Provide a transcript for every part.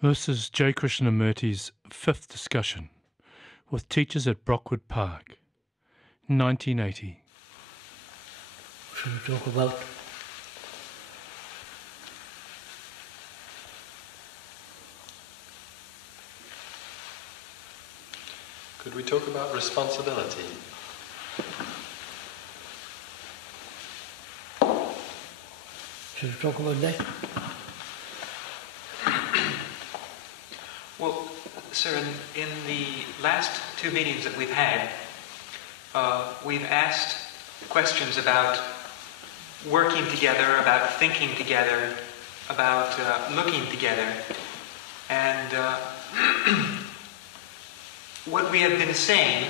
This is J. Krishnamurti's fifth discussion with teachers at Brockwood Park, 1980. Should we talk about Could we talk about responsibility? should we talk about that? Well, sir, in the last two meetings that we've had, we've asked questions about working together, about thinking together, about looking together. And what we have been saying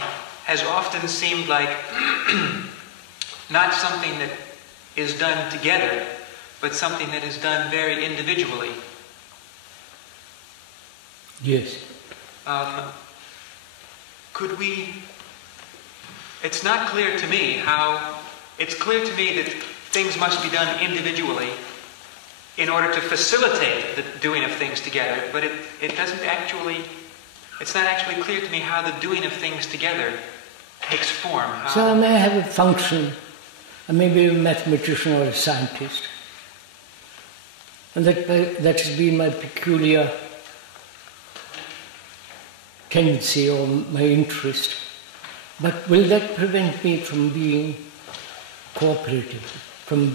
has often seemed like not something that is done together, but something that is done very individually. Yes. Could we... It's not clear to me how... It's clear to me that things must be done individually in order to facilitate the doing of things together, but it doesn't actually... It's not actually clear to me how the doing of things together takes form. So I may have a function, I may be a mathematician or a scientist, and that has been my peculiar tendency or my interest. But will that prevent me from being cooperative, from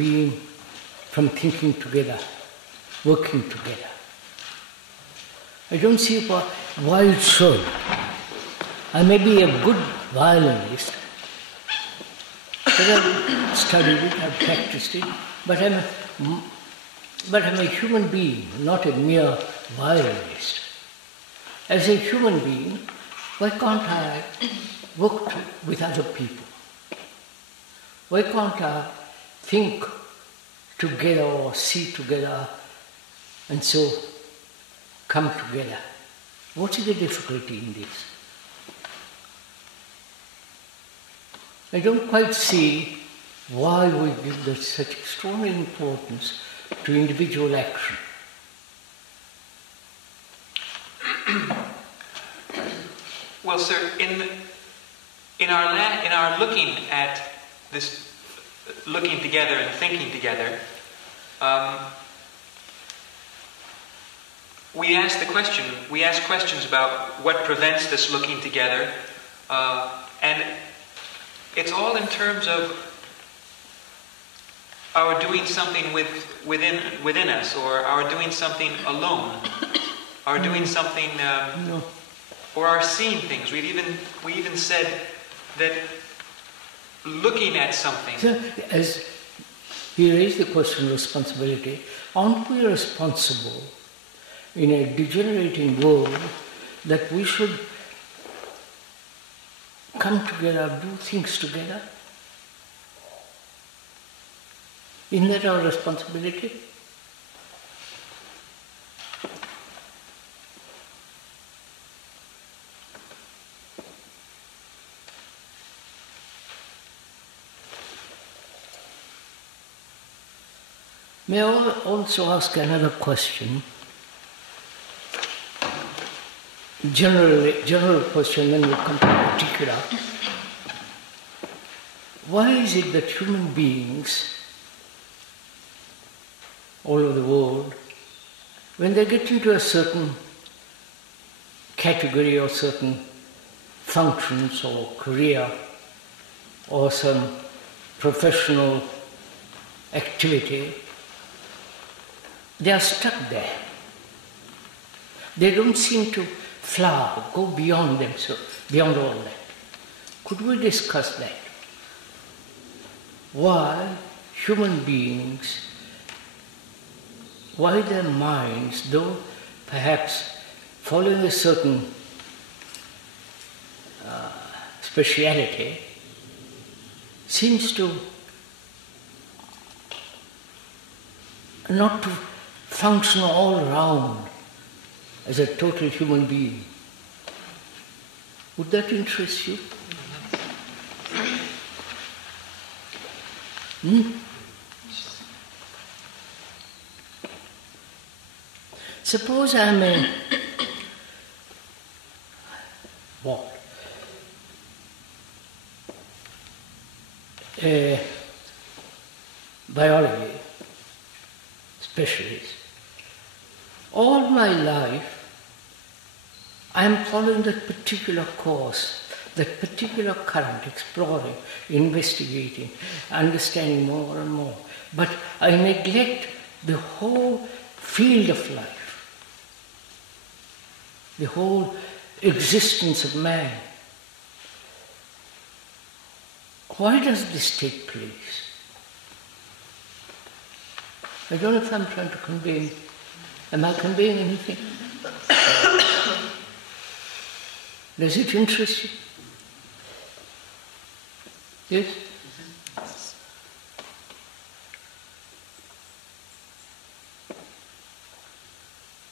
thinking together, working together? I don't see why it should. I may be a good violinist, but I've studied it, I've practiced it, but I'm a human being, not a mere violinist. As a human being, why can't I work with other people? Why can't I think together or see together and so come together? What is the difficulty in this? I don't quite see why we give such extraordinary importance to individual action. Well, sir, in our looking at this, looking together and thinking together, we ask questions about what prevents this looking together, and it's all in terms of our doing something within us, or our doing something alone, our doing something, or our seeing things. We even said that looking at something. So, as he raised the question of responsibility, aren't we responsible in a degenerating world that we should come together, do things together? Isn't that our responsibility? May I also ask another question? General question, then we'll come to particular. Why is it that human beings all over the world, when they get into a certain category or certain functions or career or some professional activity, they are stuck there. They don't seem to flower, go beyond themselves, beyond all that. Could we discuss that? Why human beings, why their minds, though perhaps following a certain speciality, seems to not to function all round as a total human being. Would that interest you? Suppose I'm a what? A biology specialist. All my life I am following that particular course, that particular current, exploring, investigating, understanding more and more. But I neglect the whole field of life, the whole existence of man. Why does this take place? I don't know if I'm trying to convey. Am I conveying anything? Does it interest you? Yes?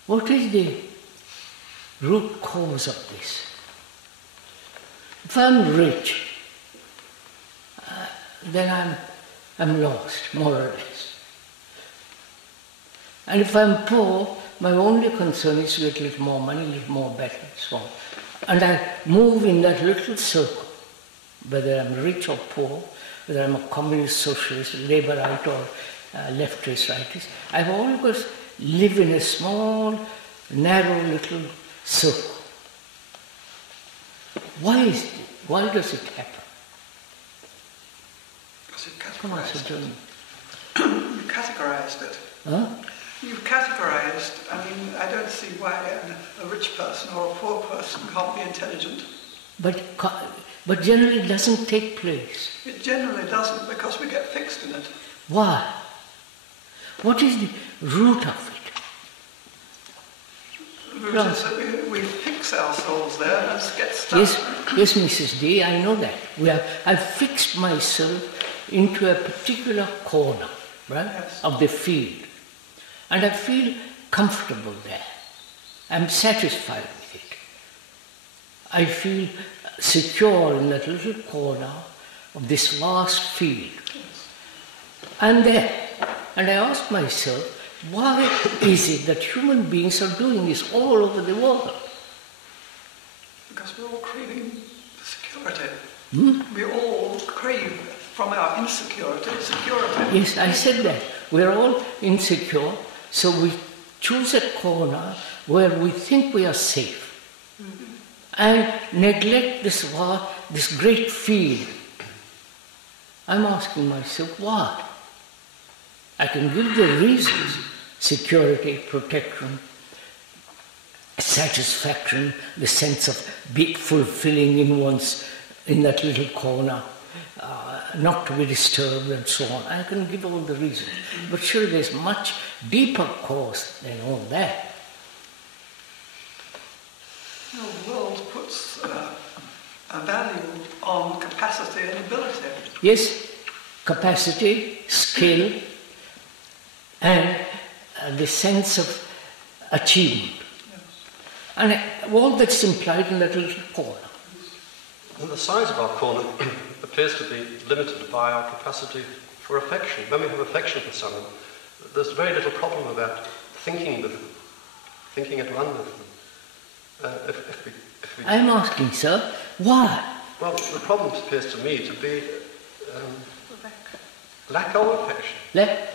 What is the root cause of this? If I'm rich, then I'm lost, more or less. And if I'm poor, my only concern is to get a little more money, a little more better, and so on. And I move in that little circle, whether I'm rich or poor, whether I'm a communist, socialist, labourite or leftist, rightist. I've always lived in a small, narrow little circle. Why is it? Why does it happen? Because you've Come on, Sir categorised John. You've categorised it. Huh? You've categorised. I mean, I don't see why a rich person or a poor person can't be intelligent. But generally it doesn't take place. It generally doesn't, because we get fixed in it. Why? What is the root of it? The root is that we fix ourselves there and get stuck. Yes, Mrs. D, I know that. I've fixed myself into a particular corner, right, Yes. of the field. And I feel comfortable there. I'm satisfied with it. I feel secure in that little corner of this vast field. I'm there. And I ask myself, why is it that human beings are doing this all over the world? Because we're all craving security. Hmm? We all crave from our insecurity, security. Yes, I said that. We're all insecure, so we choose a corner where we think we are safe. And neglect this great field. I'm asking myself, why? I can give the reasons: security, protection, satisfaction, the sense of fulfilling in that little corner, not to be disturbed and so on. I can give all the reasons. But surely there's much deeper cause than all that. The world puts a value on capacity and ability. Yes, capacity, skill, and the sense of achievement. Yes. And all that's implied in that little corner. And the size of our corner appears to be limited by our capacity for affection. When we have affection for someone, there's very little problem about thinking with them, thinking at one with them. If we I'm asking, sir, why? Well, the problem appears to me to be lack of affection.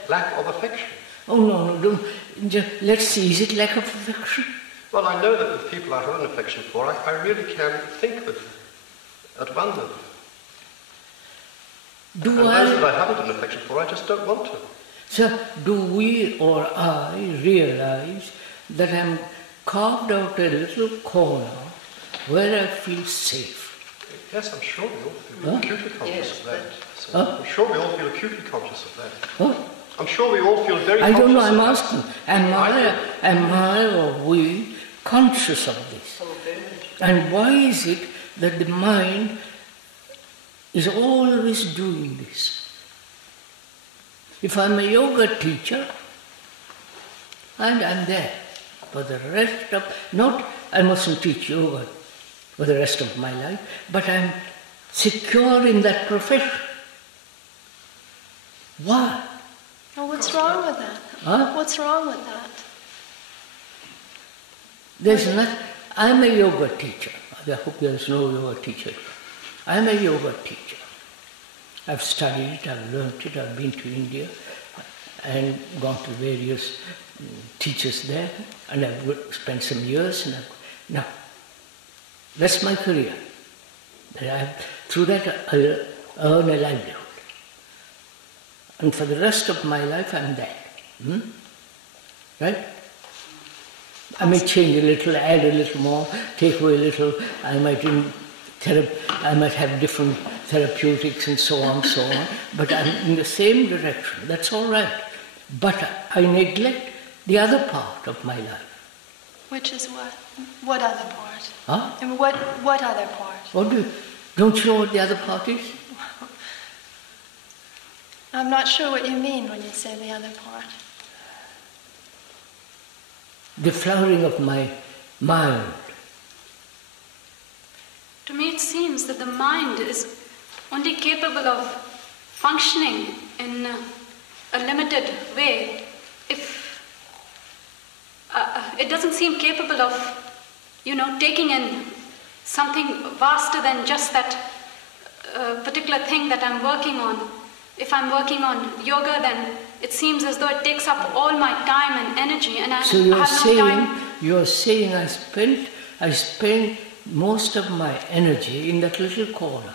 Lack of affection. Oh, no, don't. Let's see, is it lack of affection? Well, I know that with people I have an affection for, I really can think with them, at one with them. And those that I haven't an affection for, I just don't want to. Sir, do we or I realize that I'm carved out a little corner where I feel safe? Yes, I'm sure we all feel acutely conscious of that. So Huh? I'm sure we all feel acutely conscious of that. Huh? I'm sure we all feel very I conscious don't know, I'm of asking. that. Am I or we conscious of this? And why is it that the mind is always doing this? If I'm a yoga teacher, and I'm there for the rest of, I mustn't teach yoga for the rest of my life, but I'm secure in that profession. Why? Oh, what's wrong with that? Huh? What's wrong with that? There's not. I'm a yoga teacher. I hope there's no yoga teacher. I'm a yoga teacher. I've studied it, I've learned it, I've been to India and gone to various teachers there, and I've spent some years. Now, that's my career. Through that, I earn a livelihood. And for the rest of my life, I'm there. Right? I may change a little, add a little more, take away a little. I might have different therapeutics and so on, but I'm in the same direction. That's all right. But I neglect the other part of my life. Which is what? What other part? Huh? And what other part? Don't you know what the other part is? I'm not sure what you mean when you say the other part. The flowering of my mind. To me it seems that the mind is only capable of functioning in a limited way if it doesn't seem capable of, taking in something vaster than just that particular thing that I'm working on. If I'm working on yoga, then it seems as though it takes up all my time and energy, and I have no time. You're saying I spend most of my energy in that little corner,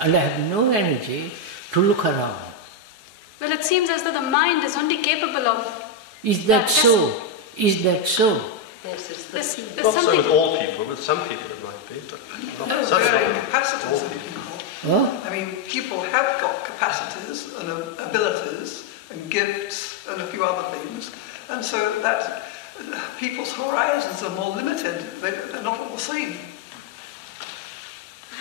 and I have no energy to look around. Well, it seems as though the mind is only capable of... Is that so? Is that so? Yes, there's not something... so with all people. With some people it might be, but not varying capacities in people. Huh? I mean, people have got capacities and abilities and gifts and a few other things, and so that people's horizons are more limited. They're not all the same.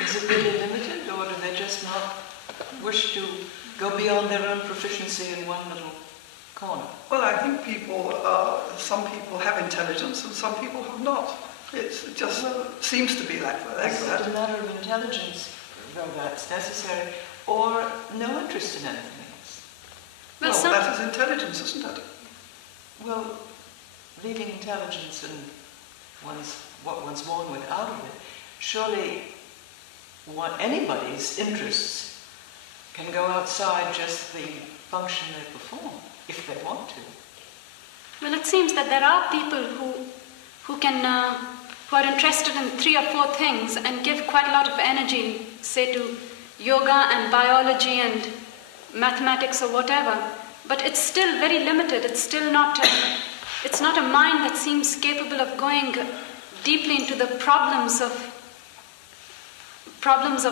Is it really limited, or do they just not wish to go beyond their own proficiency in one little corner? Well, I think some people have intelligence and some people have not. It just seems to be like that. Is it a matter of intelligence, though that's necessary, or no interest in anything else? Well, that is intelligence, isn't it? Well, leaving intelligence and what one's born with out of it, surely anybody's interests can go outside just the function they perform, if they want to. Well, it seems that there are people who are interested in 3 or 4 things and give quite a lot of energy, say to yoga and biology and mathematics or whatever, but it's still very limited. It's still not a mind that seems capable of going deeply into the problems of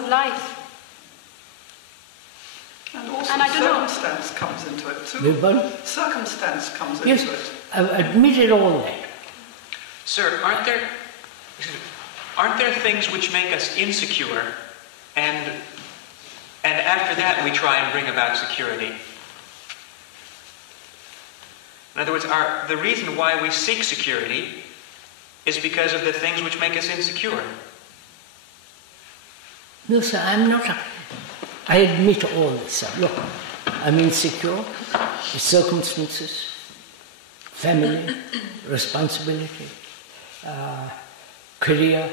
life. And also circumstance comes into it too. Circumstance comes into it. Yes, I've admitted all that. Sir, aren't there things which make us insecure, and after that we try and bring about security? In other words, the reason why we seek security is because of the things which make us insecure. No, sir, I'm not. I admit all this, sir. Look, I'm insecure. The circumstances, family, responsibility, career,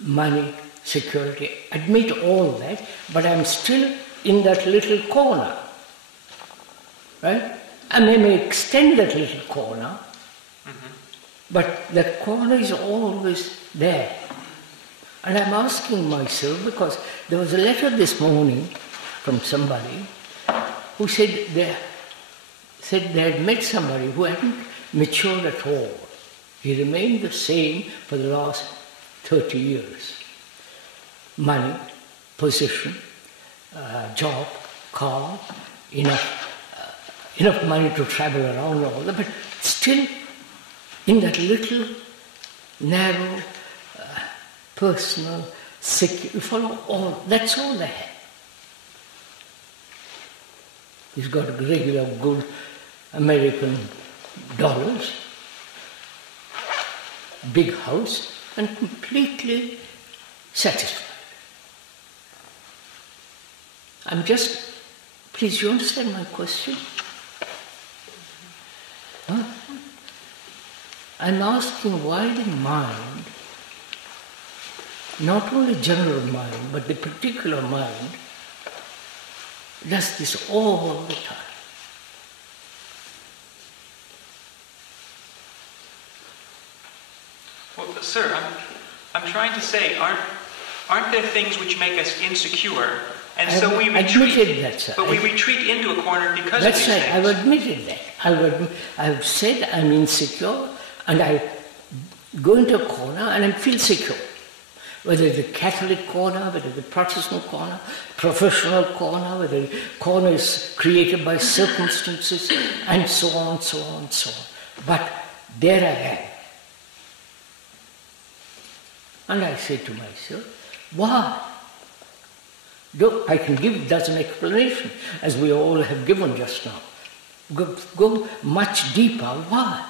money, security. Admit all that, but I'm still in that little corner. Right? I may extend that little corner, but that corner is always there. And I'm asking myself, because there was a letter this morning from somebody who said they had met somebody who hadn't matured at all. He remained the same for the last 30 years. Money, position, job, car, enough money to travel around all that, but still in that little, narrow, personal, secure, you follow all, that's all they have. He's got regular good American dollars, big house, and completely satisfied. Please, you understand my question? Huh? I'm asking why the mind, not only general mind, but the particular mind, does this all the time. Well, sir, I'm trying to say, aren't there things which make us insecure, and so we retreat? Admitted that, sir. But we retreat into a corner because That's of these right. things. I've admitted that. I've said I'm insecure, and I go into a corner and I feel secure. Whether it's the Catholic corner, whether it's the Protestant corner, professional corner, whether the corner is created by circumstances, and so on, so on, so on. But there I am. And I say to myself, why? Though I can give a dozen explanations, as we all have given just now. Go much deeper. Why?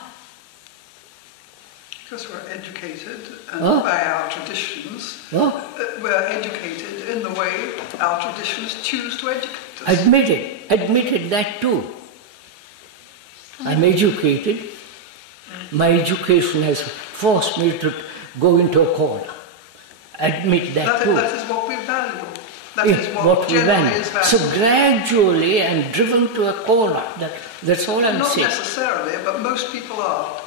Because we're educated, and by our traditions, we're educated in the way our traditions choose to educate us. Admitted that too. I'm educated. My education has forced me to go into a corner. Admit that too. That is what we value. That is what we generally is valued. So gradually I'm driven to a corner. That's all I'm saying. Not necessarily, but most people are.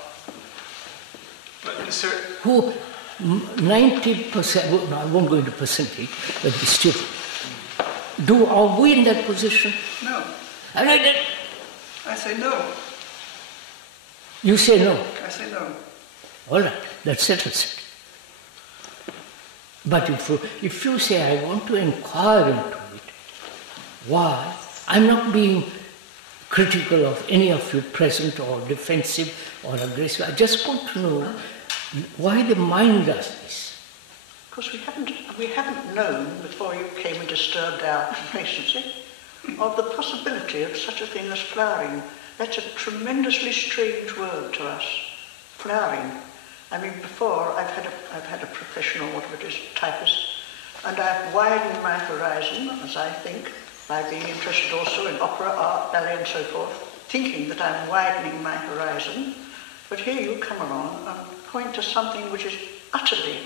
But, sir, who 90%, well, no, I won't go into percentage, but still, are we in that position? No. And I say no. You say no? I say no. All right, that settles it. But if you say, I want to inquire into it, why? I'm not being critical of any of you present or defensive or aggressive. I just want to know why the mind does this. Because we haven't known before you came and disturbed our complacency of the possibility of such a thing as flowering. That's a tremendously strange word to us, flowering. I mean, before I've had a professional, whatever it is, typist, and I've widened my horizon, as I think, by being interested also in opera, art, ballet, and so forth, thinking that I'm widening my horizon. But here you come along and point to something which is utterly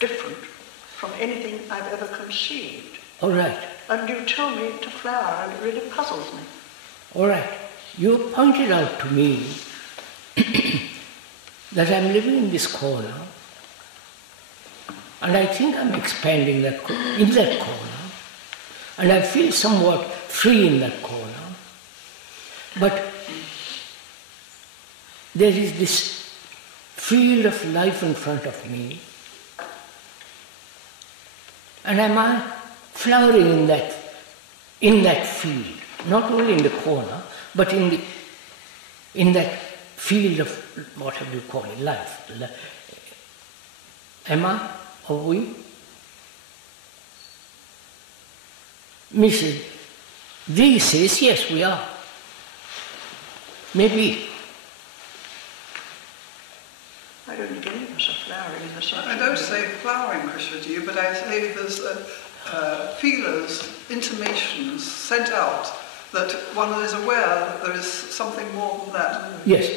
different from anything I've ever conceived. All right. And you tell me to flower, and it really puzzles me. All right. You pointed out to me that I'm living in this corner, and I think I'm expanding in that corner, and I feel somewhat free in that corner. But there is this field of life in front of me, and am I flowering in that field, not only in the corner, but in that field of, whatever you call it, life. Am I? Are we? Mrs. V says, yes, we are. Maybe. I don't think any of us are flowering in the same way. I don't say flowering, Krishna, to you, but I say there's feelers, intimations sent out that one is aware that there is something more than that. Yes,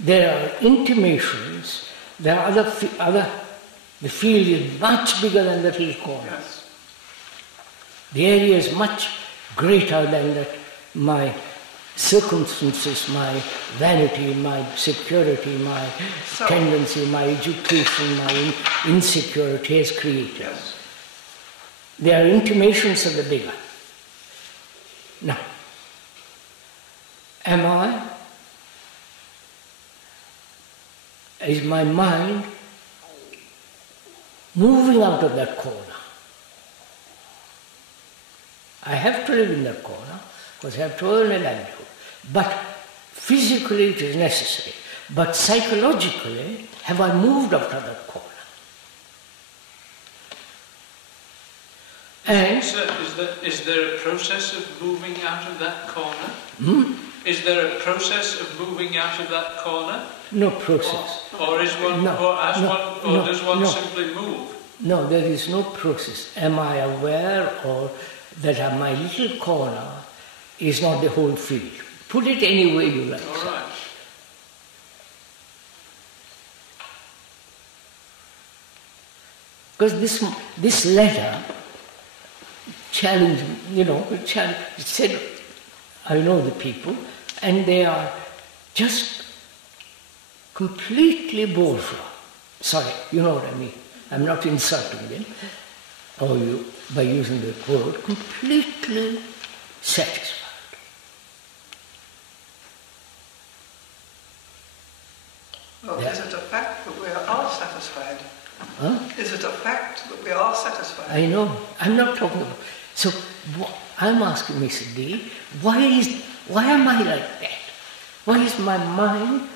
there are intimations, there are the field is much bigger than the little corner. Yes. The area is much greater than that. My circumstances, my vanity, my security, my tendency, my education, my insecurity has created. Yes. There are intimations of the bigger. Now, is my mind moving out of that corner? I have to live in that corner because I have to earn a livelihood. But physically it is necessary. But psychologically, have I moved out of that corner? And is there a process of moving out of that corner? Is there a process of moving out of that corner? No process. Or is one, does one simply move? No, there is no process. Am I aware or that my little corner is not the whole field? Put it any way you like. All right. Because this letter challenged, it said, I know the people, and they are just completely bourgeois. Sorry, you know what I mean. I'm not insulting them, or you, by using the word, completely satisfied. Well, is it a fact that we are satisfied? Huh? Is it a fact that we are satisfied? I know. I'm not talking about... So, I'm asking Mr. D, why am I like that? Why is my mind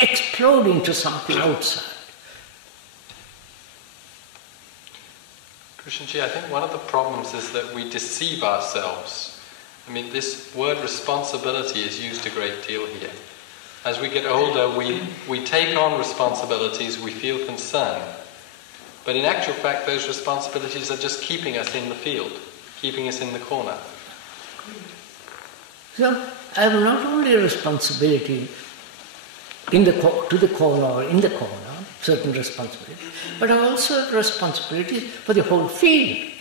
exploding to something outside? Krishnamurti, I think one of the problems is that we deceive ourselves. I mean, this word responsibility is used a great deal here. As we get older, we take on responsibilities, we feel concern. But in actual fact, those responsibilities are just keeping us in the field, keeping us in the corner. So, I have not only a responsibility to the corner or in the corner, certain responsibilities, but I also have responsibilities for the whole field.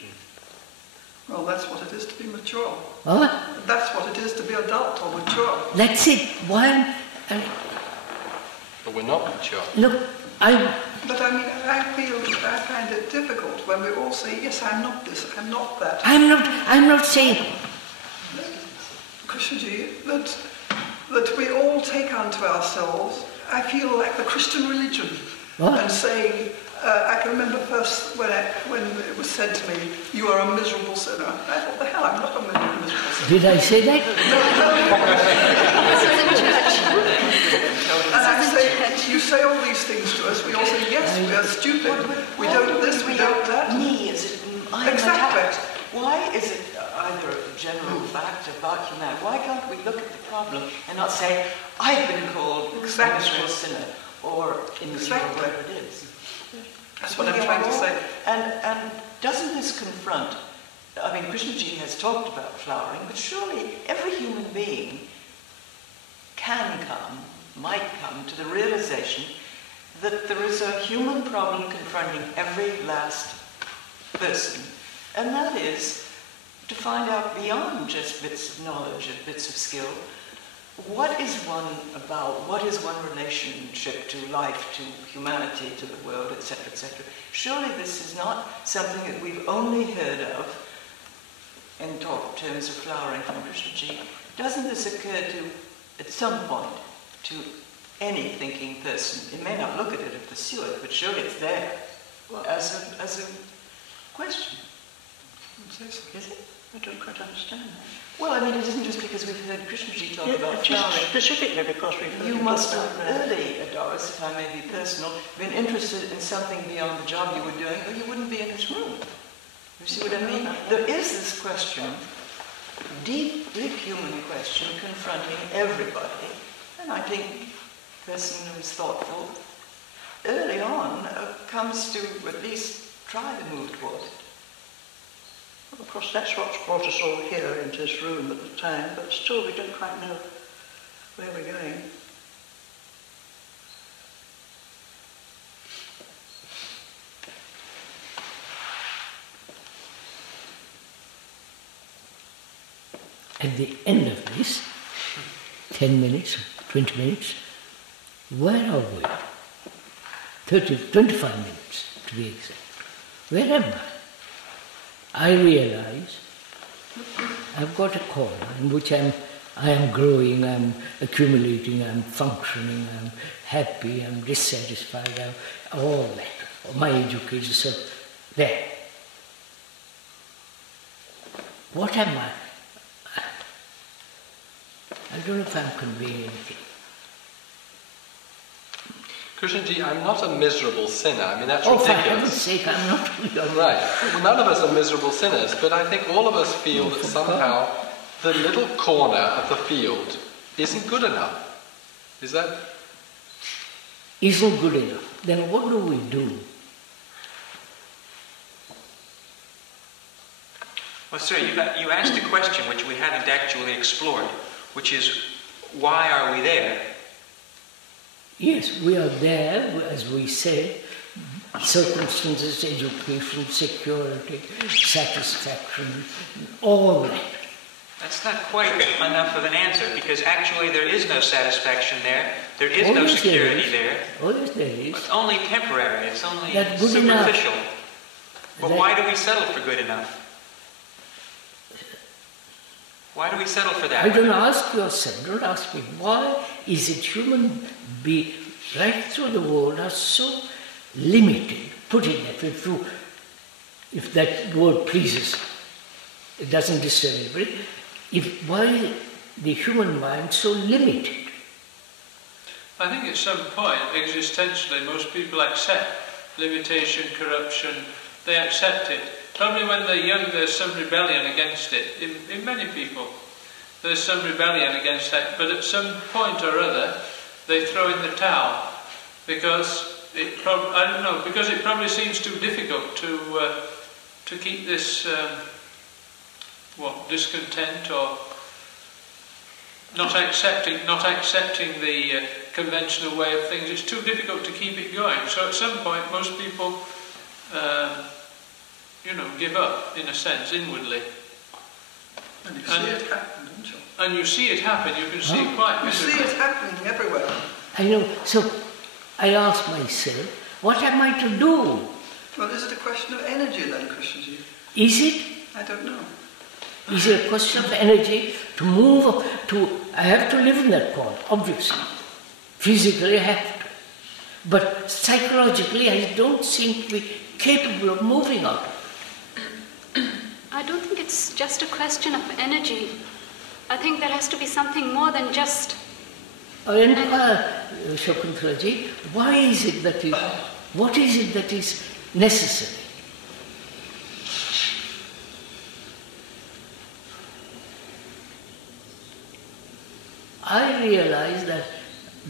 Well, that's what it is to be mature. Huh? That's what it is to be adult or mature. That's it. Why? But we're not mature. Look, But I mean, I find it difficult when we all say, yes, I'm not this, I'm not that. I'm not saying... Krishnamurti, that we all take unto ourselves, I feel like the Christian religion. What? And saying, I can remember first when it was said to me, you are a miserable sinner. I thought, the hell, I'm not a miserable sinner. Did I say that? And I say, you say all these things to us, we all say, yes, we are stupid, we don't this, we don't that. I'm Exactly. attacked. Why is it either a general fact about humanity? Why can't we look at the problem and not say, I've been called a miserable sinner, or in the whatever it is? That's what I'm trying to say. And doesn't this confront, I mean, Krishnamurti has talked about flowering, but surely every human being might come to the realization that there is a human problem confronting every last person, and that is to find out beyond just bits of knowledge and bits of skill, what is one about, what is one relationship to life, to humanity, to the world, etc., etc. Surely this is not something that we've only heard of in terms of flowering from Krishnamurti. Doesn't this occur to, at some point, to any thinking person? It may not look at it and pursue it, but surely it's there as a question. Is it? I don't quite understand that. Well, I mean, it isn't just because we've heard Krishnamurti talk about flowering. Specifically because we've heard You must have early, Doris, if I may be personal, been interested in something beyond the job you were doing, or you wouldn't be in this room. You see what I mean? There is this question, deep, deep human question, confronting everybody, and I think the person who's thoughtful, early on, comes to at least try to move towards it. Of course, that's what's brought us all here into this room at the time, but still we don't quite know where we're going. At the end of this, 10 minutes, 20 minutes, where are we? 25 minutes to be exact. Where am I? I realize I've got a corner in which I am growing, I'm accumulating, I'm functioning, I'm happy, I'm dissatisfied, I'm all that. My education, so there. What am I? I don't know if I'm conveying anything. Krishnamurti, I'm not a miserable sinner. I mean, that's ridiculous. For heaven's sake, I'm not. Right. Well, none of us are miserable sinners, but I think all of us feel that somehow the little corner of the field isn't good enough. Is that? Isn't good enough. Then what do we do? Well, sir, you asked a question which we haven't actually explored, which is, why are we there? Yes, we are there, as we said, circumstances, education, security, satisfaction, all that. That's not quite enough of an answer, because actually there is no satisfaction there. There is no security there. Oh, yes, there is. It's only temporary. It's only That good superficial. enough. But why do we settle for good enough? Why do we settle for that? I don't ask yourself, don't ask me, why is it human beings right through the world are so limited, put it that way, if that word pleases, it doesn't disturb anybody, why the human mind so limited? I think at some point, existentially, most people accept limitation, corruption, they accept it. Probably when they're young, there's some rebellion against it. In many people, there's some rebellion against that. But at some point or other, they throw in the towel because it probably seems too difficult to keep this discontent or not accepting the conventional way of things. It's too difficult to keep it going. So at some point, most people give up, in a sense, inwardly. And you see it happen, don't you? And you see it happen, you can see it quite visibly. You see it happening everywhere. I know, so I ask myself, what am I to do? Well, is it a question of energy then, Krishnamurti? Is it? I don't know. Is it a question of energy to move I have to live in that corner, obviously. Physically I have to. But psychologically I don't seem to be capable of moving out of it. I don't think it's just a question of energy. I think there has to be something more than just... Shakuntalaji, what is it that is necessary? I realize that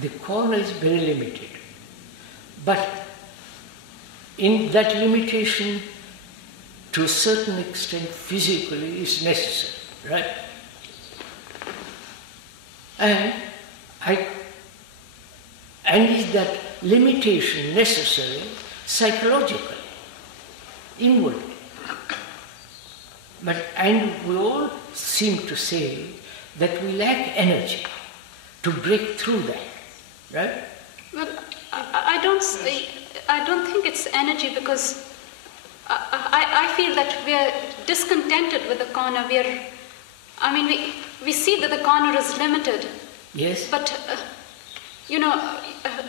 the corner is very limited, but in that limitation, to a certain extent, physically is necessary, right? And is that limitation necessary psychologically, inwardly? And we all seem to say that we lack energy to break through that, right? Well, I don't think it's energy, because I feel that we're discontented with the corner. We see that the corner is limited. Yes. But,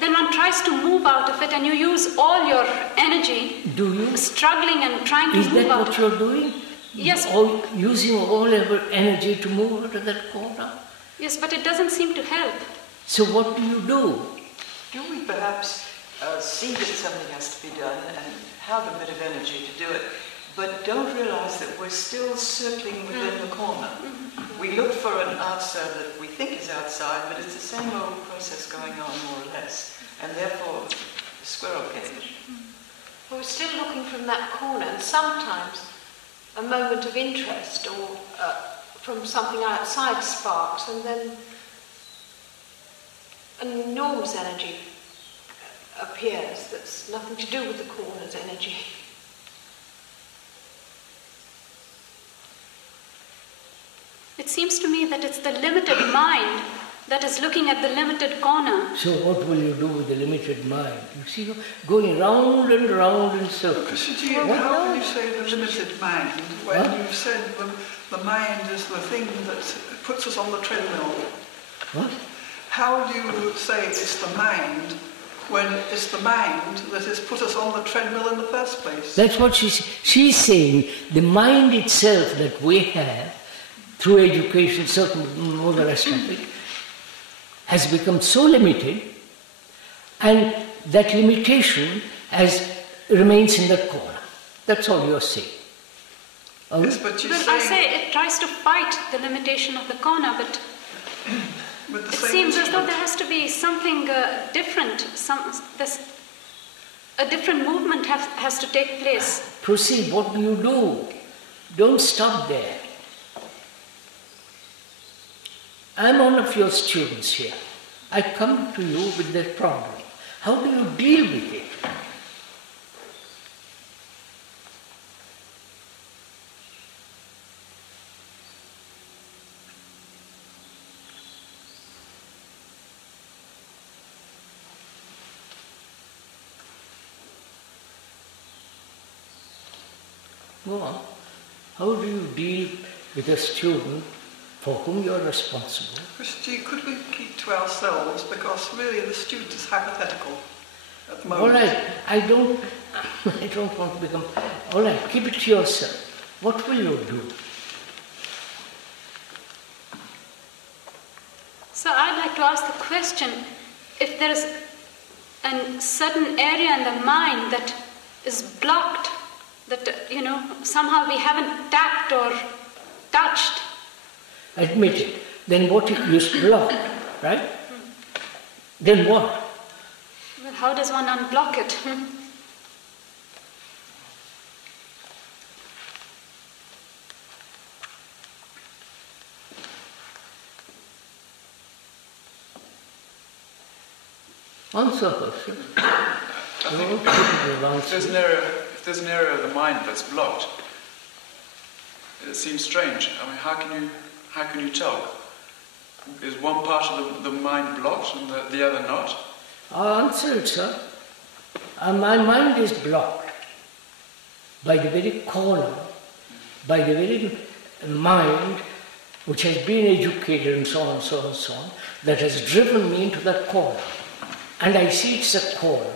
then one tries to move out of it, and you use all your energy. Do you? Struggling and trying to move out. Is that what you're doing? Yes. Using all your energy to move out of that corner? Yes, but it doesn't seem to help. So what do you do? Do we perhaps see that something has to be done and have a bit of energy to do it, but don't realise that we're still circling within the corner? We look for an answer that we think is outside, but it's the same old process going on, more or less, and therefore squirrel cage. Well, we're still looking from that corner, and sometimes a moment of interest or from something outside sparks, and then an enormous energy appears that's nothing to do with the corner's energy. It seems to me that it's the limited mind that is looking at the limited corner. So what will you do with the limited mind? You see, you're going round and round in circles. How can you say the limited mind when you've said the mind is the thing that puts us on the treadmill? What? How do you say it's the mind when it's the mind that has put us on the treadmill in the first place? That's what she's saying. The mind itself that we have, through education, certain all the rest of it, has become so limited, and that limitation remains in that corner. That's all you're saying. Yes, but I say it tries to fight the limitation of the corner, but it seems as though there has to be something different. A different movement has to take place. Proceed. What do you do? Don't stop there. I'm one of your students here. I come to you with that problem. How do you deal with it? Go on. How do you deal with a student for whom you're responsible? Krishnaji, could we keep to ourselves, because really the student is hypothetical at the moment. All right, I don't want to become... All right, keep it to yourself. What will you do? So I'd like to ask the question, if there is a certain area in the mind that is blocked, that, somehow we haven't tapped or touched. Admit it. Then what is blocked, right? Then what? Well, how does one unblock it? Answer her. If there's an area of the mind that's blocked, it seems strange. I mean, how can you tell? Is one part of the mind blocked and the other not? I'll answer it, sir. My mind is blocked by the very corner, by the very mind which has been educated and so on and so on and so on, that has driven me into that corner. And I see it's a corner,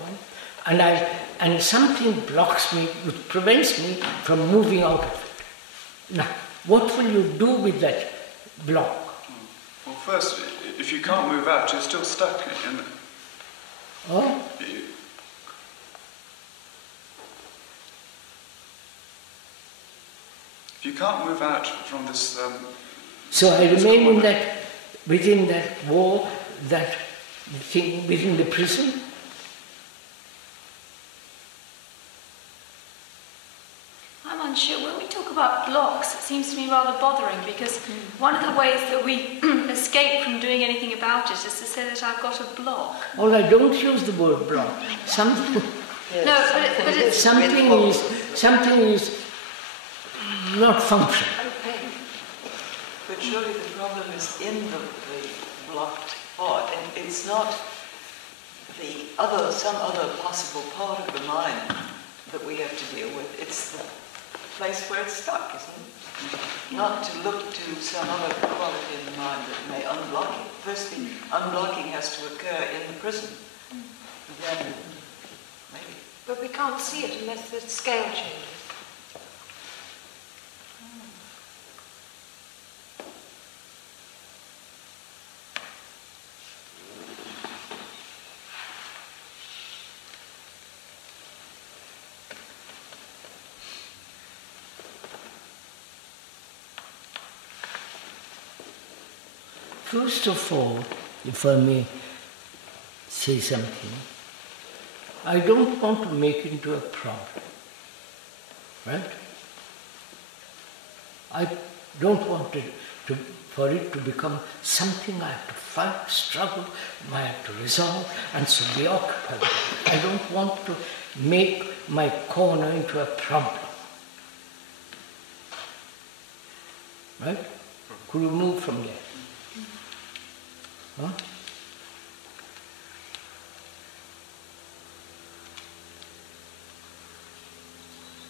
and something blocks me, which prevents me from moving out of it. Now, what will you do with that block? Well, first, if you can't move out, you're still stuck in the... Oh? If you can't move out from this... So I remain in that, within that wall, that thing, within the prison? I'm unsure. When we talk about blocks, it seems to me rather bothering, because one of the ways that we escape from doing anything about it is to say that I've got a block. Well, I don't use the word block. Something... Yes. No, but it's... Something is not functional. Okay. But surely the problem is in the blocked part, and it's not some other possible part of the mind that we have to deal with. It's the place where it's stuck, isn't it? Not to look to some other quality in the mind that may unblock it. Firstly, unblocking has to occur in the prison. Then, maybe. But we can't see it unless the scale changes. First of all, if I may say something, I don't want to make it into a problem, right? I don't want for it to become something I have to fight, struggle, I have to resolve, and so be occupied. I don't want to make my corner into a problem. Right? Could you move from there? Huh?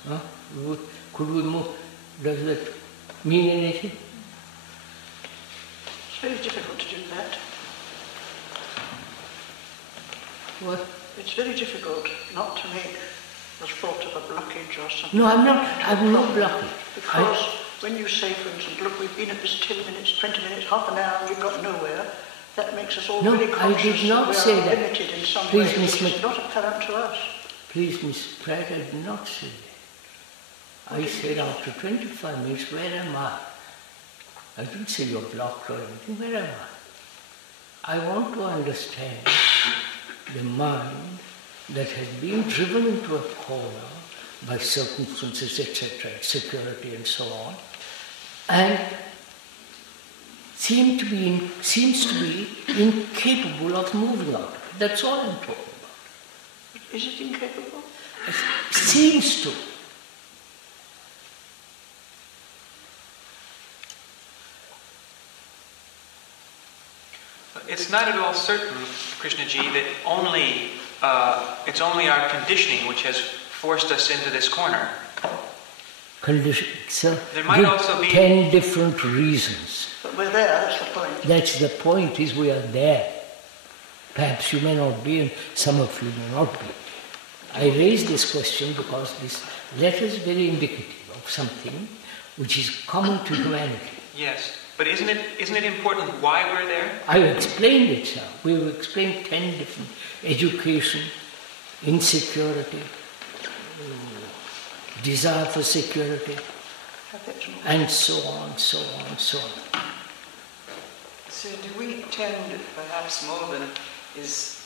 Huh? Could we move? Does that mean anything? It's very difficult to do that. What? It's very difficult not to make the thought of a blockage or something. No, I'm not blocking. Because when you say, for instance, look, we've been at this 10 minutes, 20 minutes, half an hour, and we've got nowhere, that makes us all very conscious. I did not say that. Limited in some Please, way, Miss which is not apparent to us. Please, Miss Pratt, I did not say that. I said after 25 minutes, where am I? I didn't say you're blocked or anything. Where am I? I want to understand the mind that has been driven into a corner by circumstances, etc., security and so on, and seems to be incapable of moving out of it. That's all I'm talking about. Is it incapable? It seems to. It's not at all certain, Krishnaji, that it's only our conditioning which has forced us into this corner. condition. So there might also be 10 different reasons. But we're there, that's the point. That's the point, is we are there. Perhaps you may not be, and some of you may not be. I raise this question because this letter is very indicative of something which is common to humanity. Yes, but isn't it important why we're there? I explained it, sir. We have explained 10 different: education, insecurity, desire for security, and so on, so on, so on. So do we tend, perhaps more than is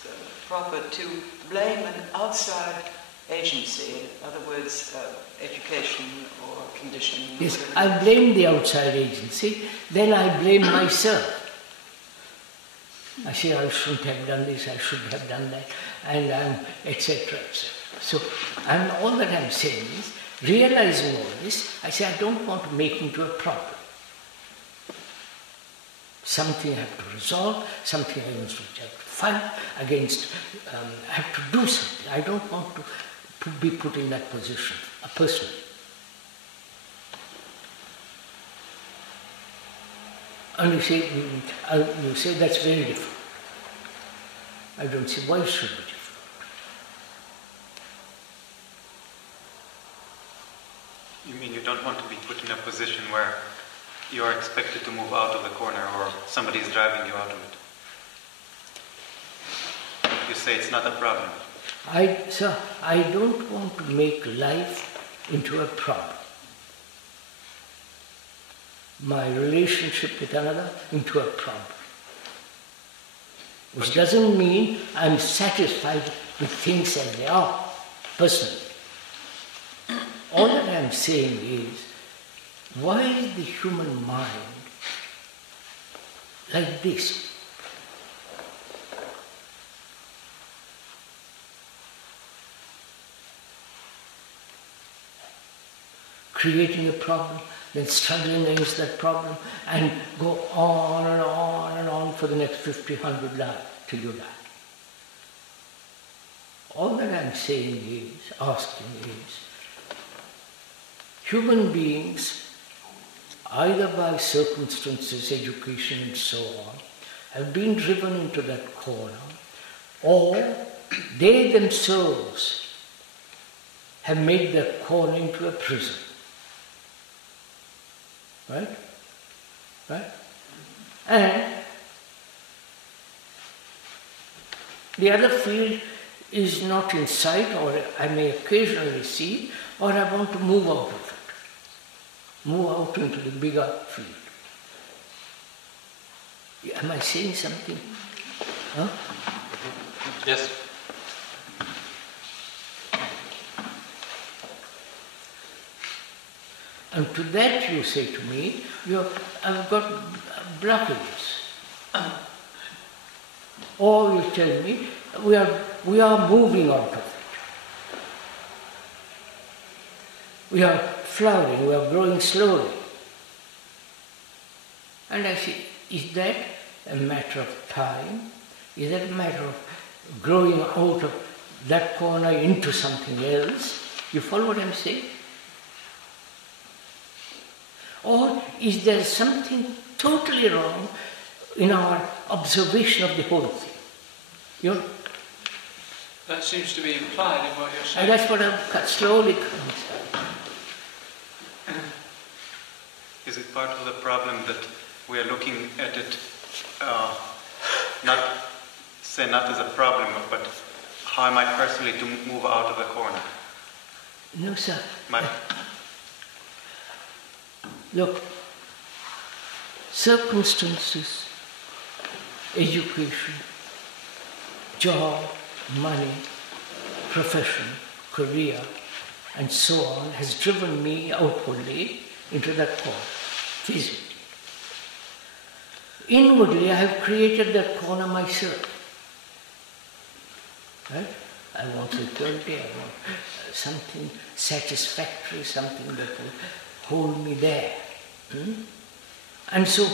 proper, to blame an outside agency, in other words, education or conditioning? Yes, I blame the outside agency, then I blame myself. I say I shouldn't have done this, I shouldn't have done that, and etc., etc. So all that I'm saying is, realizing all this, I say I don't want to make into a problem. Something I have to resolve, something I have to fight against, I have to do something. I don't want to be put in that position, a person. And you say that's very different. I don't see why it should be different. You mean you don't want to be put in a position where you are expected to move out of the corner or somebody is driving you out of it? You say it's not a problem. Sir, I don't want to make life into a problem. My relationship with another into a problem. Which doesn't mean I'm satisfied with things as they are, personally. All that I'm saying is, why is the human mind like this? Creating a problem, then struggling against that problem, and go on and on and on for the next 50, 100 lives till you die. All that I'm saying is, asking is, human beings, either by circumstances, education and so on, have been driven into that corner, or they themselves have made that corner into a prison. Right? Right? And the other field is not in sight, or I may occasionally see, or I want to move out of it. Move out into the bigger field. Am I saying something? Huh? Yes. And to that you say to me, I've got blockages. Or you tell me, we are moving out of it. We are flowering, we are growing slowly. And I say, is that a matter of time? Is that a matter of growing out of that corner into something else? You follow what I'm saying? Or is there something totally wrong in our observation of the whole thing? That seems to be implied in what you're saying. And that's what I'm slowly coming to. Is it part of the problem that we are looking at it not as a problem, but how am I personally to move out of the corner? No, sir. Look, circumstances, education, job, money, profession, career, and so on has driven me outwardly into that corner, physically. Inwardly, I have created that corner myself. Right? I want security, I want something satisfactory, something that will hold me there. And so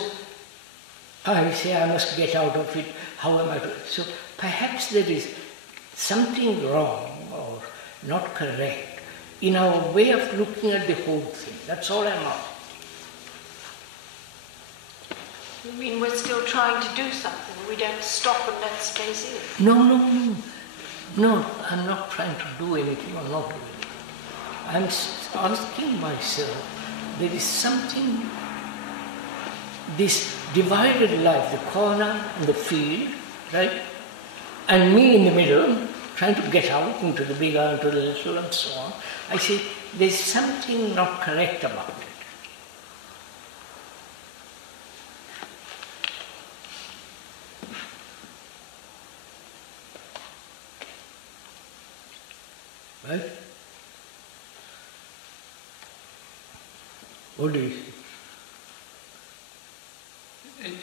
I say I must get out of it. How am I doing? So perhaps there is something wrong or not correct in our way of looking at the whole thing. That's all I'm asking. You mean we're still trying to do something? We don't stop and let space in? No, I'm not trying to do anything or not do anything. I'm asking myself, there is something, this divided life, the corner and the field, right? And me in the middle, trying to get out into the bigger, into the little and so on. I say, there's something not correct about it. Right? What do you think?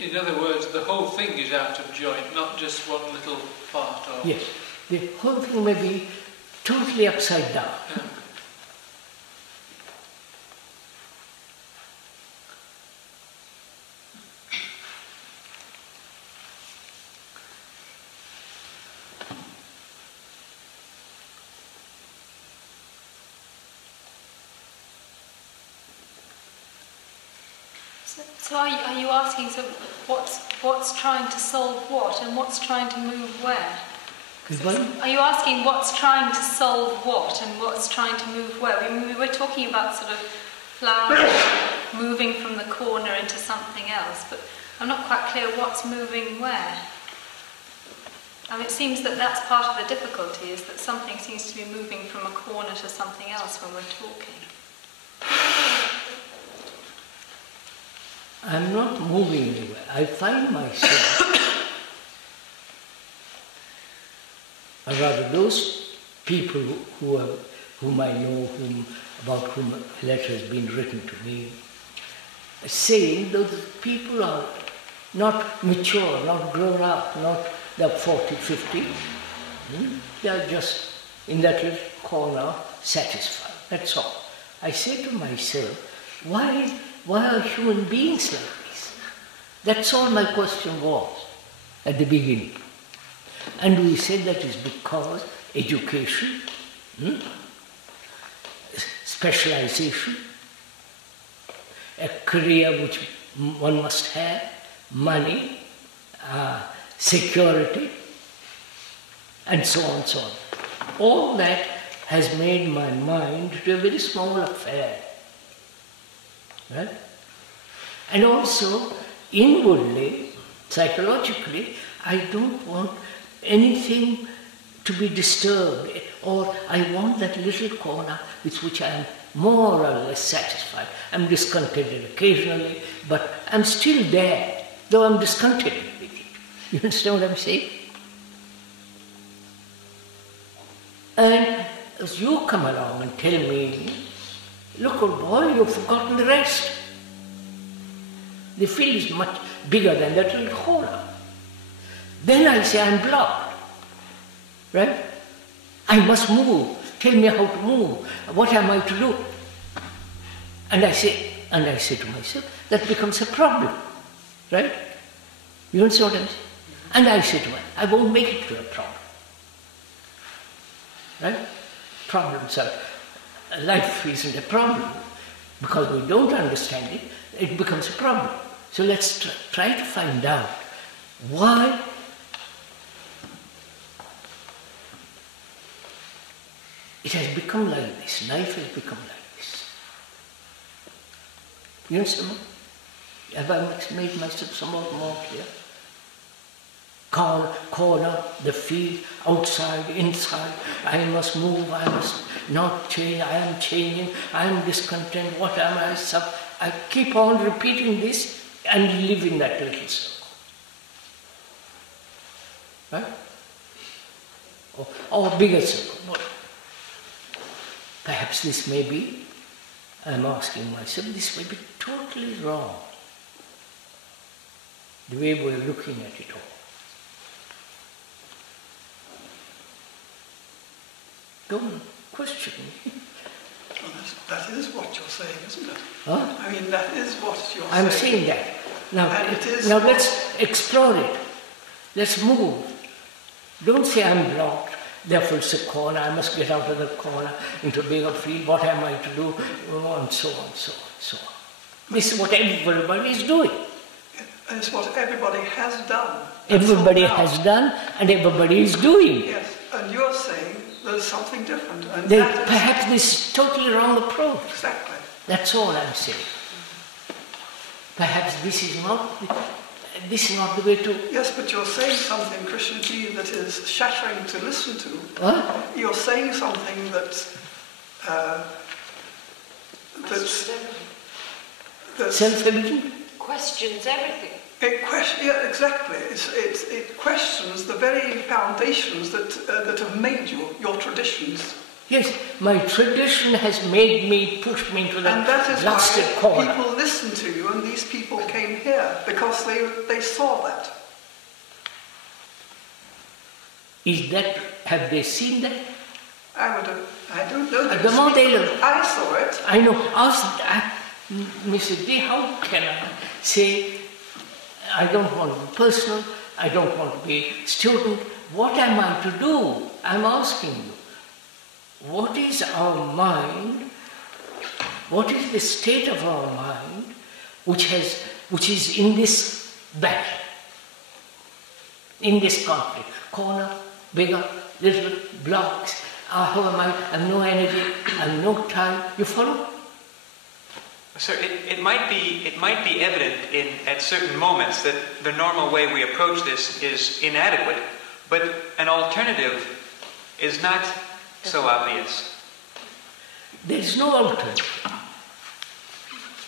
In other words, the whole thing is out of joint, not just one little part of... Yes, the whole thing may be totally upside down. Yeah. So are you asking, so what's trying to solve what and what's trying to move where? Are you asking what's trying to solve what and what's trying to move where? We were talking about sort of flowers moving from the corner into something else, but I'm not quite clear what's moving where. I mean, it seems that that's part of the difficulty, is that something seems to be moving from a corner to something else when we're talking. I'm not moving anywhere. I find myself, or rather those people whom I know, about whom a letter has been written to me, saying those people are not mature, not grown up, they're 40, 50. They are just in that little corner, satisfied. That's all. I say to myself, why are human beings like this? That's all my question was at the beginning. And we said that is because education, specialization, a career which one must have, money, security, and so on and so on. All that has made my mind to a very small affair. Right? And also, inwardly, psychologically, I don't want anything to be disturbed, or I want that little corner with which I am more or less satisfied. I'm discontented occasionally, but I'm still there, though I'm discontented with it. You understand what I'm saying? And as you come along and tell me, look, old boy, you've forgotten the rest. The field is much bigger than that little corner. Then I say, I'm blocked. Right? I must move. Tell me how to move. What am I to do? And I say to myself, that becomes a problem. Right? You understand what I'm saying? And I say to myself, I won't make it to a problem. Right? Problems are... Life isn't a problem. Because we don't understand it, it becomes a problem. So let's try to find out why it has become like this. Life has become like this. You understand? Have I made myself somewhat more clear? Corner, the field, outside, inside, I must move, I must not change, I am changing, I am discontent, what am I? I keep on repeating this and live in that little circle. Right? Or bigger circle. Perhaps this may be, I'm asking myself, this may be totally wrong. The way we're looking at it all. Go on, question me. Well, that is what you're saying, isn't it? Huh? I mean, that is what you're saying. I'm saying that. Now let's explore it. Let's move. Don't say I'm blocked. Therefore it's a corner, I must get out of the corner into a bigger field, what am I to do, and so on, so on, so on. This is what everybody is doing. And it's what everybody has done. Everybody has done, and everybody is doing. Yes, and you're saying there's something different. And Perhaps this is totally wrong approach. Exactly. That's all I'm saying. Perhaps this is not the way to... Yes, but you're saying something, Krishnaji, that is shattering to listen to. What? You're saying something that's self-evident? Questions everything. Yeah, exactly. It questions the very foundations that have made your traditions. Yes, my tradition has made me, pushed me into that blasted corner. And that is why people listen to you, and these people came here, because they saw that. Have they seen that? I don't know. The more they look, I saw it. I know. Mrs. D, how can I say, I don't want to be personal, I don't want to be student. What am I to do? I'm asking you. What is our mind? What is the state of our mind which is in this battle, in this conflict? Corner, bigger, little blocks. How am I? I have no energy. I have no time. You follow? Sir, it might be evident at certain moments that the normal way we approach this is inadequate, but an alternative is not so obvious. There is no alternative.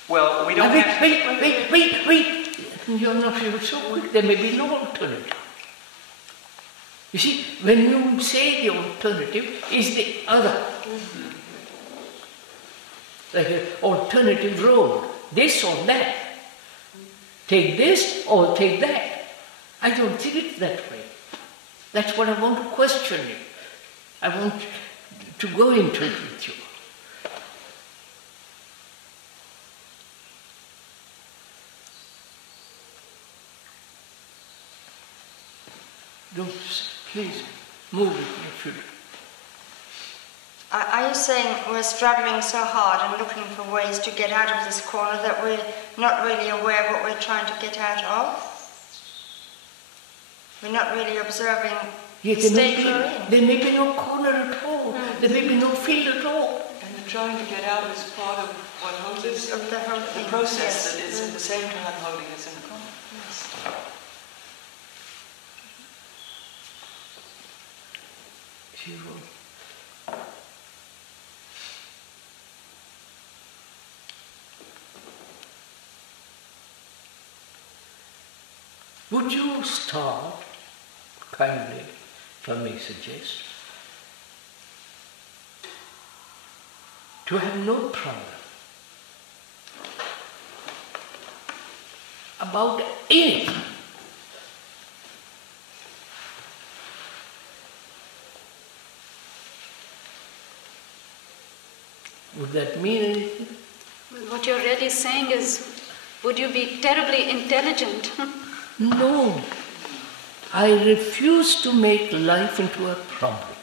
Well, we don't have... Wait! You're not even so quick. There may be no alternative. You see, when you say the alternative is the other. Like an alternative road, this or that. Take this or take that. I don't think it that way. That's what I want to question you. I want to go into it with you. Don't, please, move it if you... Are you saying we're struggling so hard and looking for ways to get out of this corner that we're not really aware of what we're trying to get out of? We're not really observing the state we're in. There may be no corner at all. There may be no field at all. And the trying to get out is part of what holds us, the whole thing. The process that is at the same time holding us in the corner. Yes. Would you start, kindly, if I may suggest, to have no problem about anything? Would that mean anything? Well, what you're really saying is, would you be terribly intelligent? No. I refuse to make life into a problem.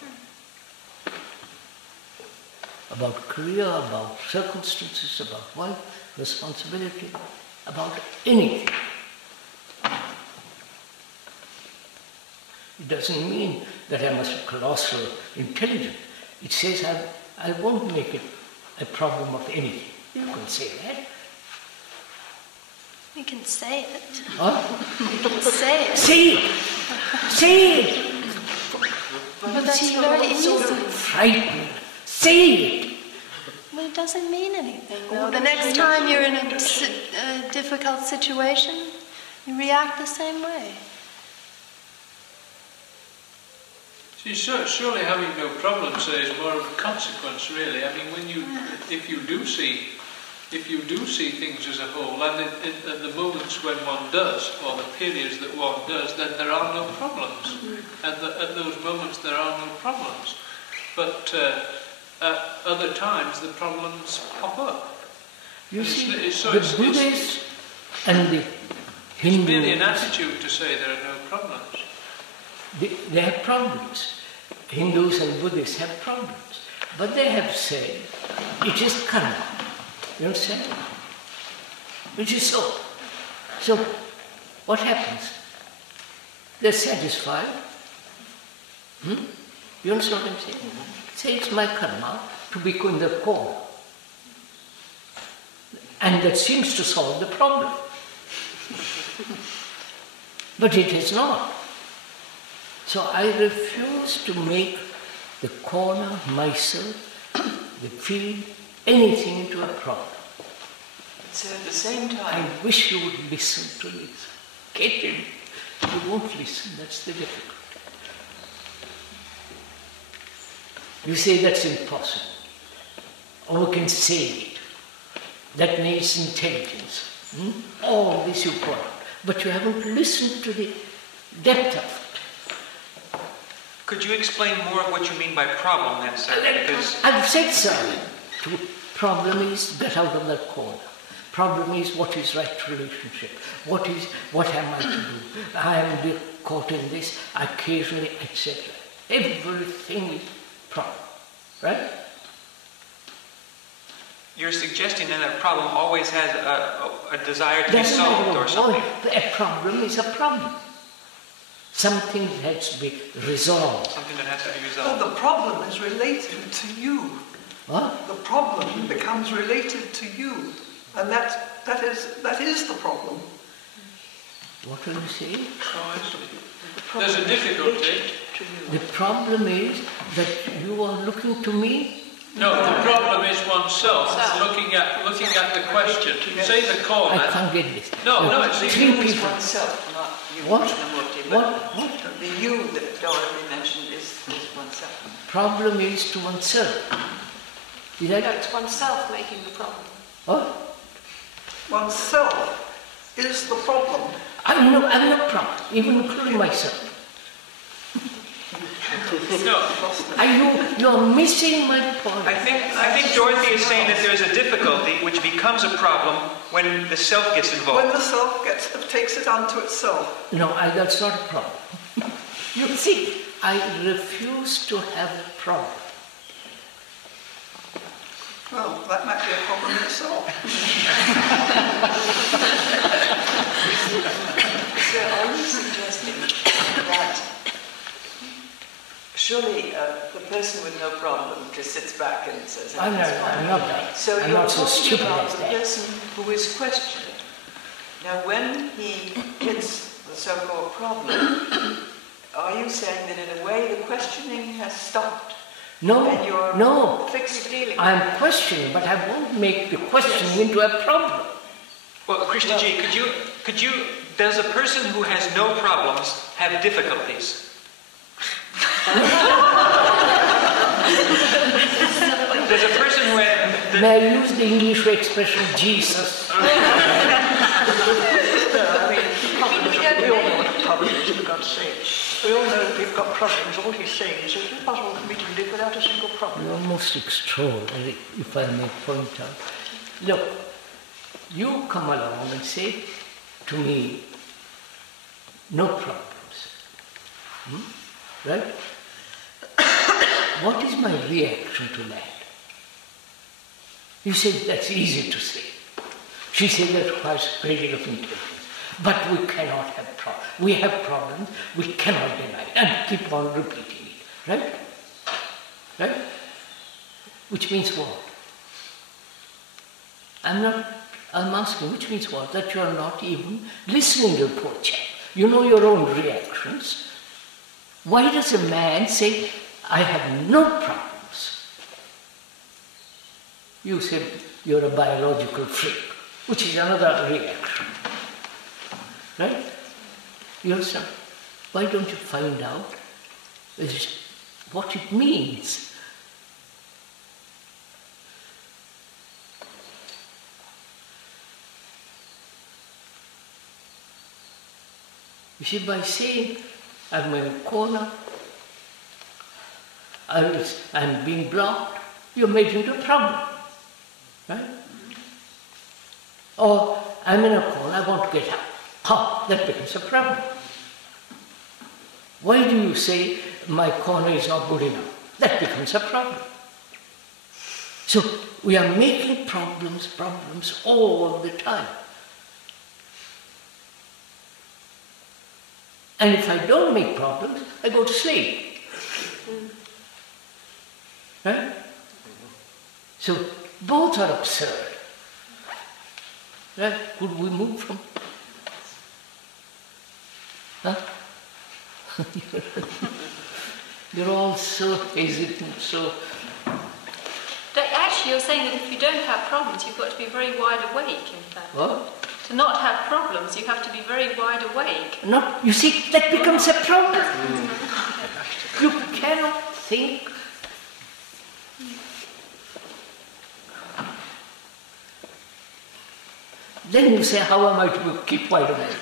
About career, about circumstances, about wife, responsibility, about anything. It doesn't mean that I must be colossal intelligent. It says I won't make it a problem of anything. You can say that. You can say it. Huh? You can say it. Say it! Say it! But that's very easy. Sort of frightened. Say it! Well, it doesn't mean anything. No. The next time you're in a difficult situation, you react the same way. See, surely having no problem, say, is more of a consequence, really. I mean, if you do see things as a whole, and at the moments when one does, or the periods that one does, then there are no problems. And at those moments there are no problems. But at other times the problems pop up. You see, the Buddhists and the Hindus... It's merely an attitude to say there are no problems. They have problems. Hindus and Buddhists have problems. But they have said, it is karma. You understand? Which is so. So, what happens? They're satisfied. You understand what I'm saying? Say it's my karma to be in the corner. And that seems to solve the problem. But it is not. So I refuse to make the corner, myself, the field, anything into a problem. So at the same time... I wish you would listen to this. Get it? You won't listen, that's the difficulty. You say that's impossible. Or we can say it. That needs intelligence. All this you put out. But you haven't listened to the depth of it. Could you explain more of what you mean by problem then, sir? Because I've said so. Problem is get out of that corner. Problem is what is right relationship. What am I to do? I am caught in this, occasionally, etc. Everything is problem. Right? you're suggesting that a problem always has a desire to be solved or something. A problem is a problem. Something has to be resolved. Something that has to be resolved. Well, the problem is related to you. What? The problem becomes related to you. And that is the problem. What will you say? There's a difficulty. The problem is that you are looking to me. No, the problem is oneself looking at the question. Say the corner. I can't get this. No, it's the you is oneself, not you, Krishnamurti. What? The you that Dorothy mentioned is oneself. Problem is to oneself. No, it's oneself making the problem. What? Oneself is the problem. I'm not problem, even including myself. No. You're missing my point. I think Dorothy is saying that there's a difficulty which becomes a problem when the self gets involved. When the self takes it unto itself. No, that's not a problem. You see, I refuse to have a problem. Well, that might be a problem in itself. So are you suggesting that surely the person with no problem just sits back and says, I'm not that. So I'm you're not so talking stupid about as the that. person who is questioned. Now when he hits the so-called problem, are you saying that in a way the questioning has stopped? No, fixed dealing. I'm questioning, but I won't make the questioning into a problem. Well, Krishna ji, could you, does a person who has no problems have difficulties? There's a person who had... May I use the English expression Jesus? We all know what a problem is, for God's sake. We all know that we've got problems. All he's saying is it's impossible for me to live without a single problem. You're most extraordinary, if I may point out. Look, you come along and say to me, no problems. Right? What is my reaction to that? You say that's easy to say. She said that requires great deal of intelligence. But we cannot have problems. We have problems, we cannot deny it, and keep on repeating it. Right? Right? Which means what? I'm asking, which means what? That you are not even listening to the poor chap. You know your own reactions. Why does a man say, I have no problems? You say you're a biological freak, which is another reaction. Right? You understand? Why don't you find out what it means? You see, by saying, I'm in a corner, I'm being blocked, you're made into a problem. Right? Or, I'm in a corner, I want to get out. That becomes a problem. Why do you say my corner is not good enough. That becomes a problem. So we are making problems all the time. And if I don't make problems, I go to sleep. Right? So both are absurd. Right? Could we move from? Huh? You're all so hesitant, so. Actually, you're saying that if you don't have problems, you've got to be very wide awake, in fact. What? To not have problems, you have to be very wide awake. Not, you see, that becomes a problem. You cannot think. Then you say, how am I to keep wide awake?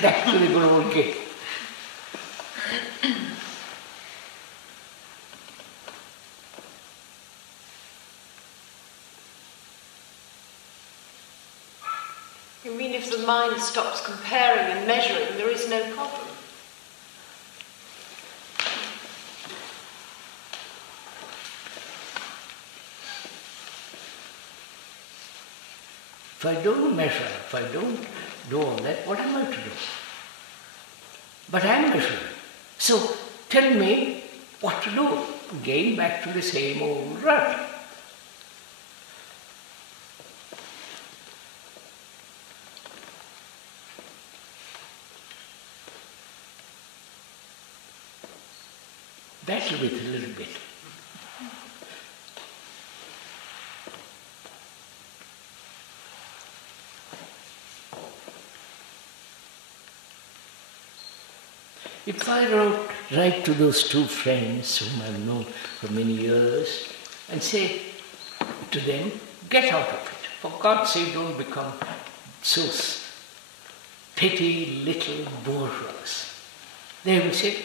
Back to the good old game. You mean if the mind stops comparing and measuring, there is no problem? If I don't measure, if I don't do all that, what am I to do? But I am measuring. So tell me what to do. Again, back to the same old rut. Battle with a little bit. If I write to those two friends whom I've known for many years and say to them, get out of it. For God's sake, don't become so petty little bourgeois. They will say,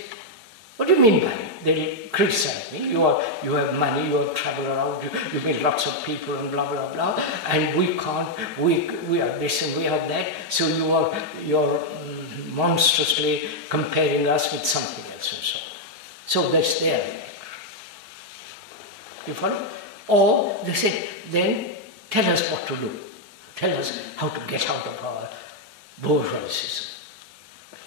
what do you mean by it? They'll criticize me. You have money, you have traveled around, you meet lots of people and blah, blah, blah, and we can't, we are this and we are that, so you're monstrously comparing us with something else and so on. So that's their. You follow? Or they say, then tell us what to do. Tell us how to get out of our bourgeoisism.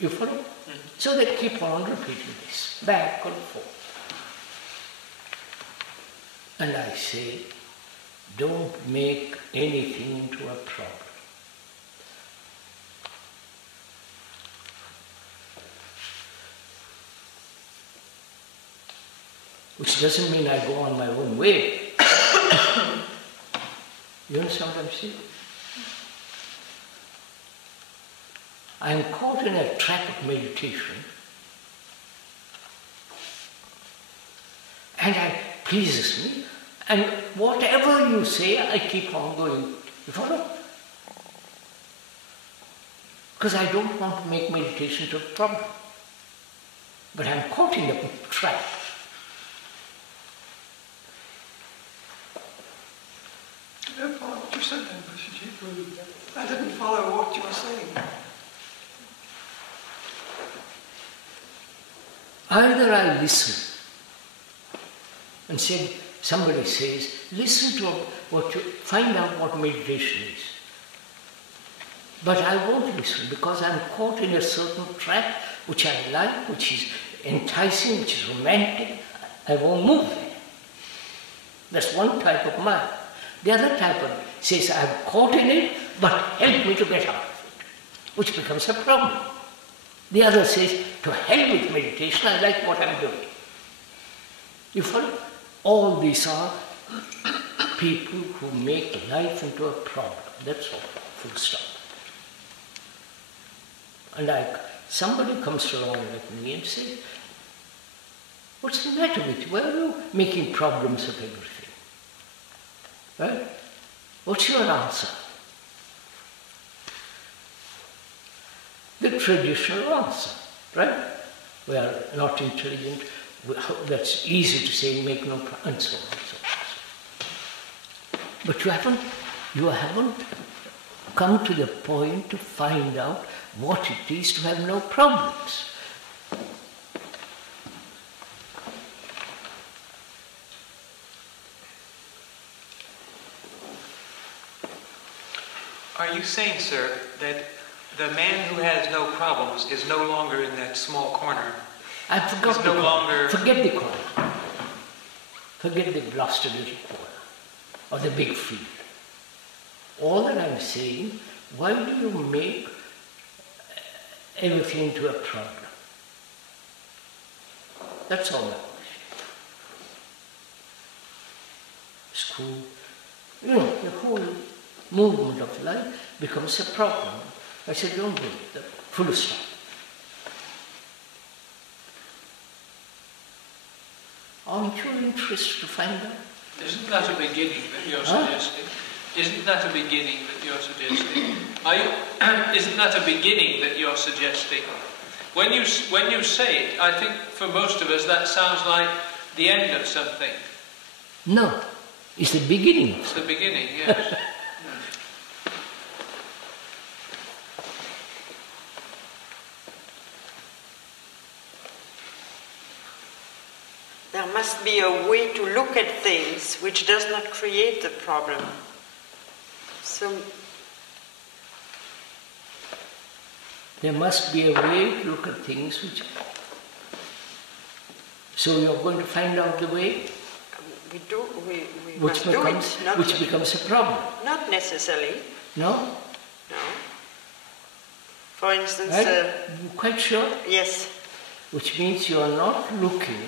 You follow? Mm-hmm. So they keep on repeating this, back and forth. And I say, don't make anything into a problem. Which doesn't mean I go on my own way. You understand what I'm saying? I am caught in a trap of meditation, and it pleases me, and whatever you say, I keep on going. You follow? Because I don't want to make meditation to a problem. But I'm caught in the trap. I don't follow what you said then, Krishnamurti. I didn't follow what you were saying. Either I listen and say, somebody says, listen to find out what meditation is. But I won't listen because I'm caught in a certain trap which I like, which is enticing, which is romantic. I won't move there. That's one type of mind. The other type of says, I'm caught in it, but help me to get out of it, which becomes a problem. The other says, to hell with meditation, I like what I'm doing. You follow? All these are people who make life into a problem. That's all, full stop. And somebody comes along with me and says, what's the matter with you? Why are you making problems of everything? Right? What's your answer? The traditional answer, right? We are not intelligent. That's easy to say, make no problem, and so on, so on. But you haven't come to the point to find out what it is to have no problems. Are you saying, sir, that the man who has no problems is no longer in that small corner? I forgot He's no longer... Forget the corner. Forget the blasted little corner or the big field. All that I'm saying, why do you make everything into a problem? That's all that was. School, the whole movement of life becomes a problem. I said, don't do it, full stop. Aren't you interested to find out? Isn't that a beginning that you're suggesting? Isn't that a beginning that you're suggesting? Isn't that a beginning that you're suggesting? When you say it, I think for most of us that sounds like the end of something. No, it's the beginning. It's the beginning, yes. There must be a way to look at things which does not create the problem. So there must be a way to look at things which... So you're going to find out the way? We do. We which must do it. Which becomes a problem. Not necessarily. No? No. For instance... Right? You're quite sure? Yes. Which means you are not looking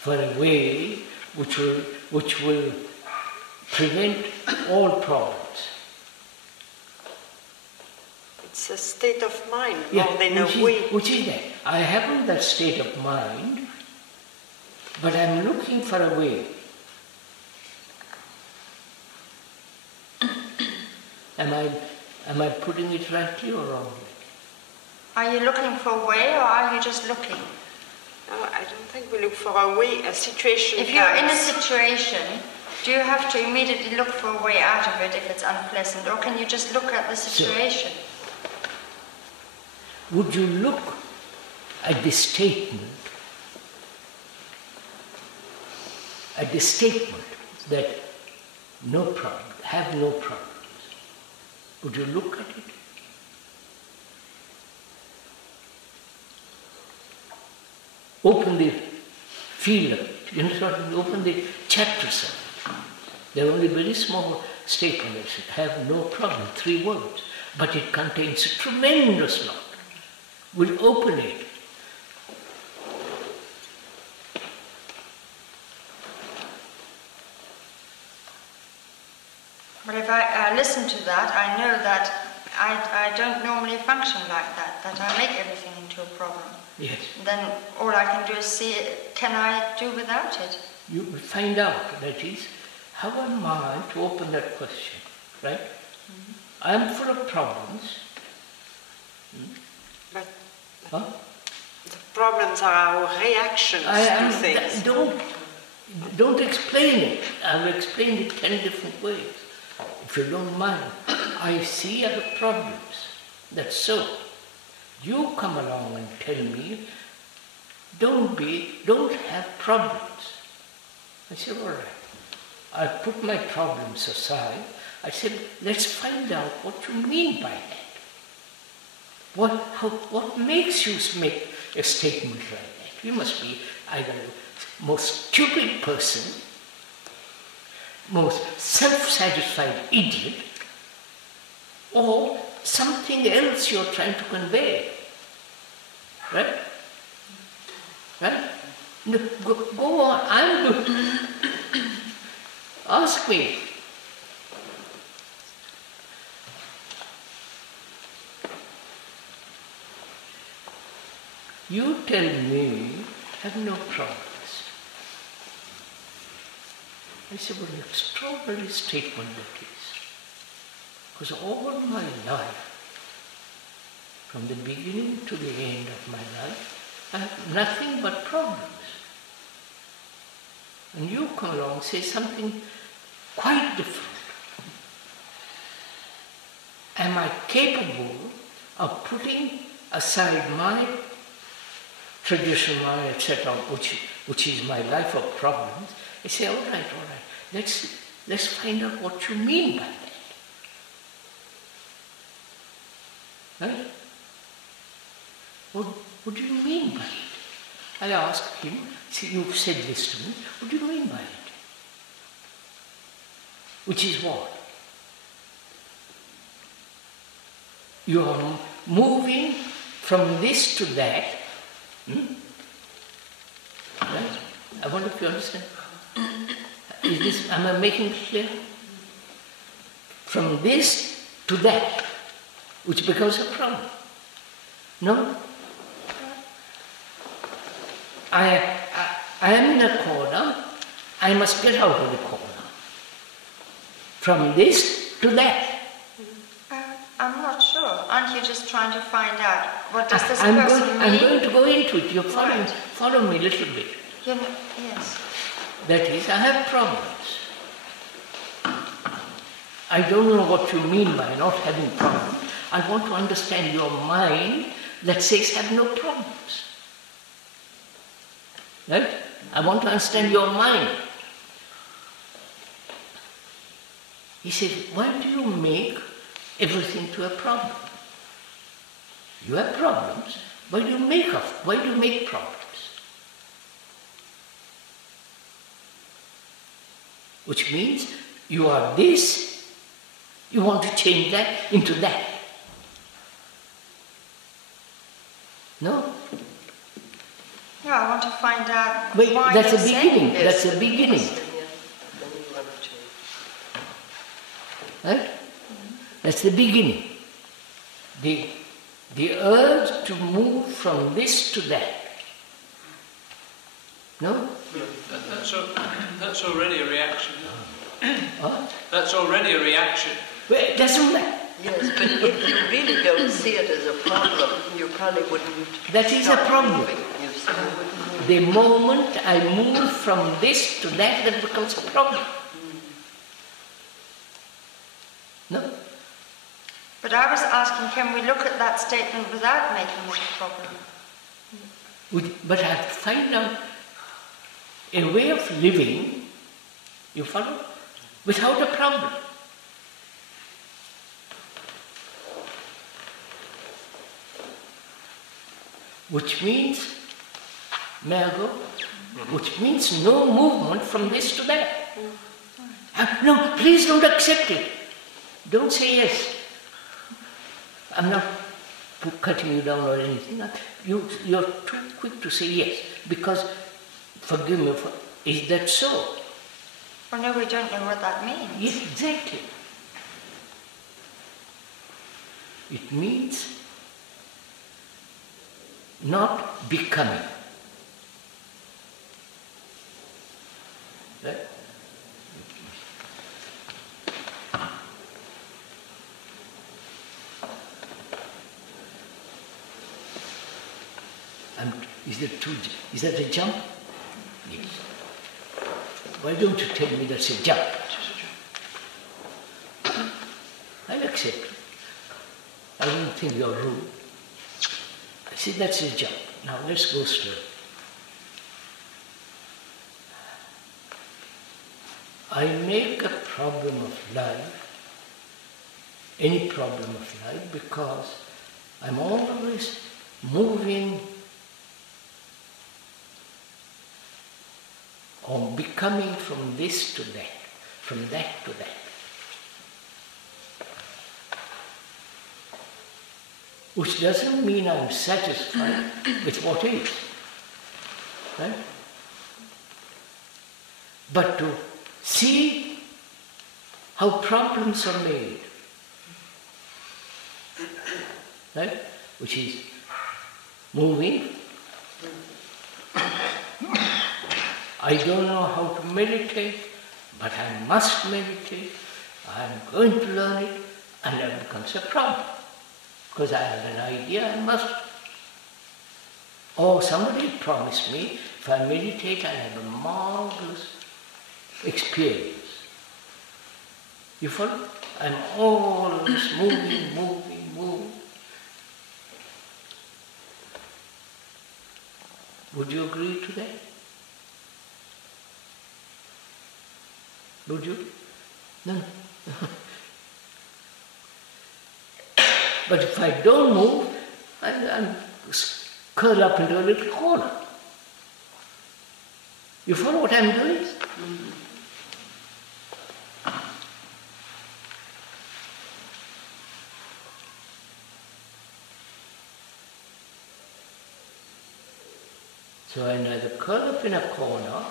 for a way which will prevent all problems. It's a state of mind Yeah, more than a way. Which is that? I haven't that state of mind, but I'm looking for a way. Am I putting it rightly or wrongly? Are you looking for a way, or are you just looking? No, I don't think we look for a way, a situation. If you're in a situation, do you have to immediately look for a way out of it if it's unpleasant, or can you just look at the situation? So, would you look at the statement that no problem, have no problems? Would you look at it? Open the field of it, open the chapters of it. They're only very small statements. Have no problem, 3 words. But it contains a tremendous lot. We'll open it. But if I listen to that, I know that I don't normally function like that, that I make everything into a problem. Yes. Then all I can do is see, can I do without it? You will find out, that is, how am I to open that question, right? Mm-hmm. I'm full of problems. But huh? The problems are our reactions to things. Don't explain it. I've explained it 10 different ways. If you don't mind, I see other problems. That's so. You come along and tell me, don't have problems. I said, all right. I put my problems aside. I said, let's find out what you mean by that. What makes you make a statement like that? You must be either the most stupid person, most self-satisfied idiot, or something else you're trying to convey. Right? Right? No, go on. I'm good. Ask me. You tell me, have no problems. I said, what an extraordinary statement that is. Because all my life, from the beginning to the end of my life, I have nothing but problems. And you come along and say something quite different. Am I capable of putting aside my tradition, my etc., which is my life of problems? I say, all right, let's find out what you mean by that. what do you mean by it? I asked him, see, you've said this to me, what do you mean by it? Which is what? You are moving from this to that. Right? I wonder if you understand. Am I making it clear? From this to that, which becomes a problem. No? I am in a corner, I must get out of the corner. From this to that. I'm not sure. Aren't you just trying to find out what does this person mean? I'm going to go into it. You're following, follow me a little bit. Yes. That is, I have problems. I don't know what you mean by not having problems. I want to understand your mind that says have no problems. Right? I want to understand your mind. He said, why do you make everything to a problem? You have problems. Why do you make problems? Which means you are this, you want to change that into that. No? No, I want to find out Wait, why that's you're a beginning. saying That's this. a beginning. Right? That's the beginning. The urge to move from this to that. No? That's already a reaction. What? That's already a reaction. Well, doesn't that? Yes, but if you really don't see it as a problem, you probably wouldn't. That is a problem. The moment I move from this to that, that becomes a problem. No? But I was asking, can we look at that statement without making it a problem? But I have to find out a way of living, you follow, without a problem. Which means, may I go? Which means no movement from this to that. No, please don't accept it. Don't say yes. I'm not cutting you down or anything. You're too quick to say yes, because, forgive me, is that so? Well, no, we don't know what that means. Yes, exactly. It means not becoming. Right? Is that a jump? Yes. Why don't you tell me that's a jump? I'll accept it. I don't think you're rude. I see, that's a jump. Now let's go slow. I make a problem of life, any problem of life, because I'm always moving or becoming from this to that, from that to that. Which doesn't mean I'm satisfied with what is, right? But to see how problems are made, right? Which is moving. I don't know how to meditate, but I must meditate. I'm going to learn it, and that becomes a problem. Because I have an idea, I must. Or somebody promised me, if I meditate, I'll have a marvelous experience. You follow? I'm always moving. Would you agree to that? Would you? No. But if I don't move, I'm curl up into a little corner. You follow what I'm doing? Mm-hmm. So I neither curl up in a corner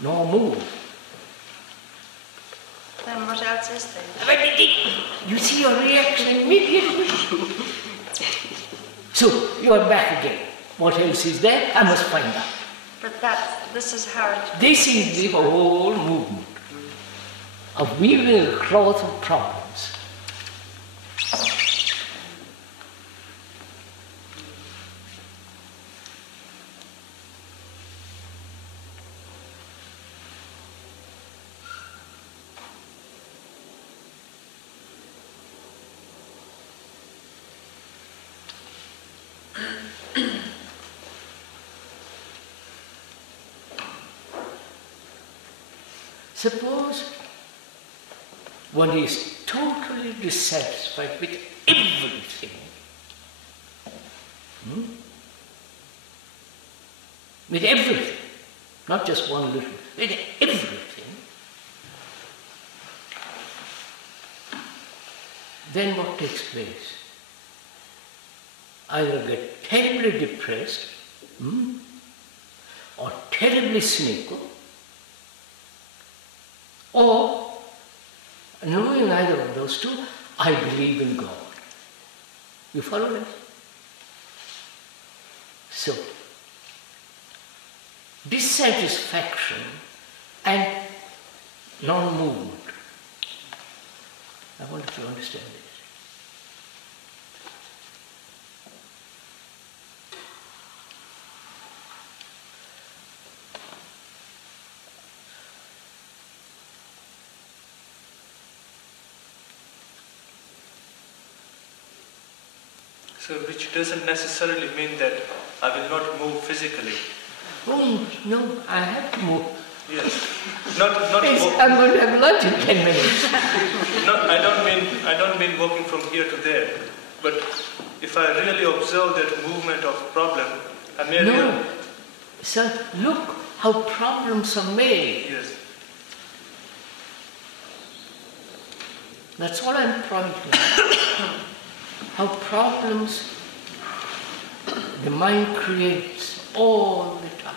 nor move. Then what else is there? You see your reaction immediately. So you are back again. What else is there? I must find out. But this is how it... This is the whole movement of weaving a cloth of problems. Suppose one is totally dissatisfied with everything. With everything, not just one little, with everything. Then what takes place? Either get terribly depressed or terribly cynical, or, knowing either of those two, I believe in God. You follow me? So, dissatisfaction and non-movement. I want you to understand this. So, which doesn't necessarily mean that I will not move physically. Oh, no, I have to move. Yes. Not I'm going to have lunch in 10 minutes. I don't mean walking from here to there. But if I really observe that movement of problem, I may... No. So, look how problems are made. Yes. That's what I'm pointing at. How problems the mind creates all the time.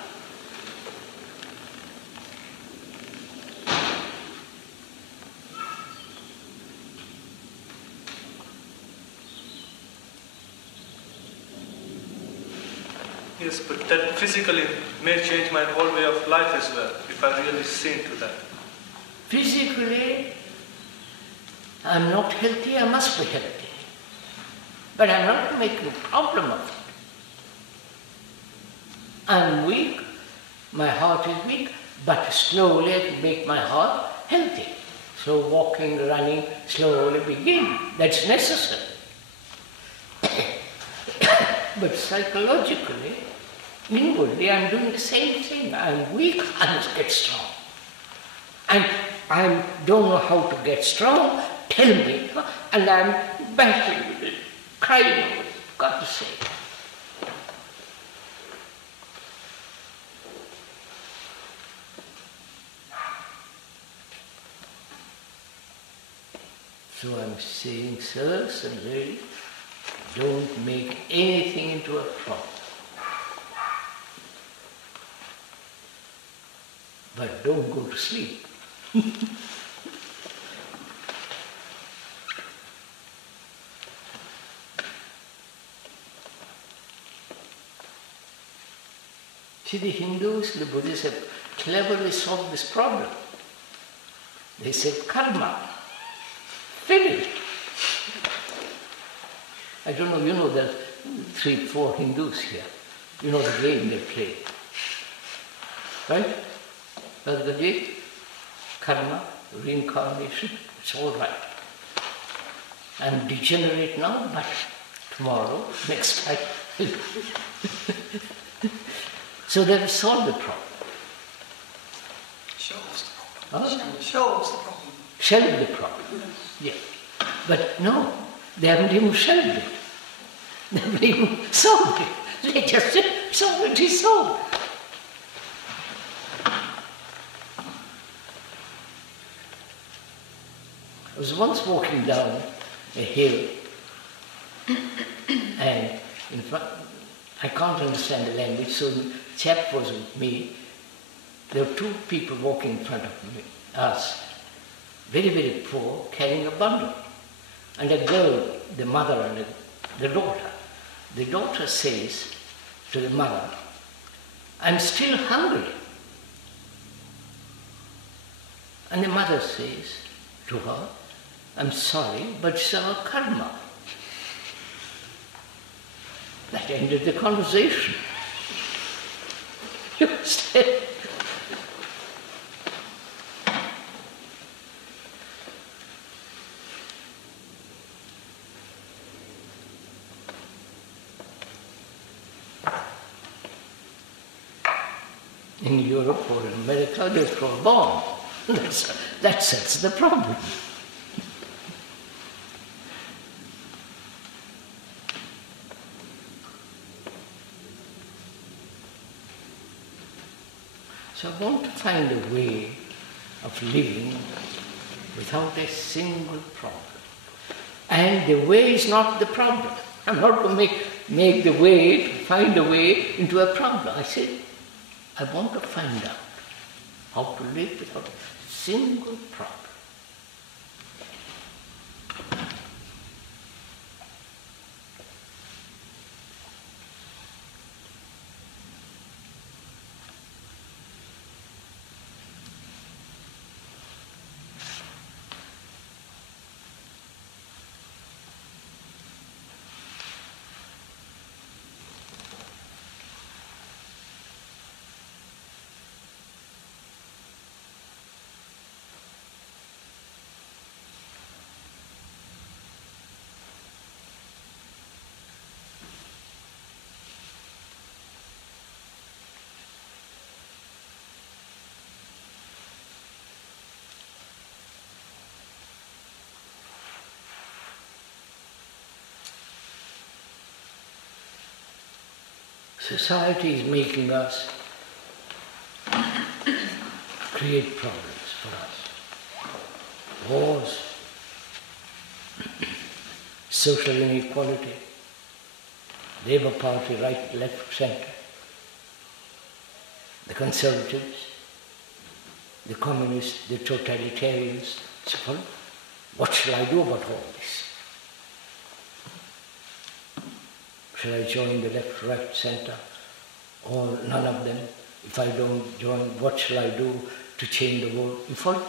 Yes, but that physically may change my whole way of life as well, if I really see into that. Physically, I'm not healthy, I must be healthy. But I'm not making a problem of it. I'm weak, my heart is weak, but slowly I can make my heart healthy. So walking, running, slowly begin. That's necessary. But psychologically, inwardly, I'm doing the same thing. I'm weak, I must get strong. And I don't know how to get strong, tell me, and I'm battling with it. Crying over it, got to say. So I'm saying, sirs and ladies, don't make anything into a problem. But don't go to sleep. See, the Hindus, the Buddhists have cleverly solved this problem. They said karma. Finished. I don't know, you know, there are 3-4 Hindus here. You know the game they play. Right? Bhagavad, karma, reincarnation, it's all right. I'm degenerate now, but tomorrow, next time. So they have solved the problem. Solves the problem. Huh? Solves the problem. Shelved the problem. Yes. But no, they haven't even shelved it. They haven't even solved it. They just said, it's already solved. I was once walking down a hill, and in front, I can't understand the language, so the chap was with me. There were two people walking in front of us, very, very poor, carrying a bundle. And a girl, the mother and the daughter. The daughter says to the mother, I'm still hungry. And the mother says to her, I'm sorry, but it's our karma. That ended the conversation. You said, in Europe or in America, they throw a bomb. That sets the problem. So I want to find a way of living without a single problem. And the way is not the problem. I'm not going to make the way, find a way into a problem. I said, I want to find out how to live without a single problem. Society is making us create problems for us. Wars, social inequality, Labour Party, right, left, centre, the Conservatives, the Communists, the Totalitarians, so on. What shall I do about all this? Shall I join the left, right, centre, or none of them? If I don't join, what shall I do to change the world? You follow?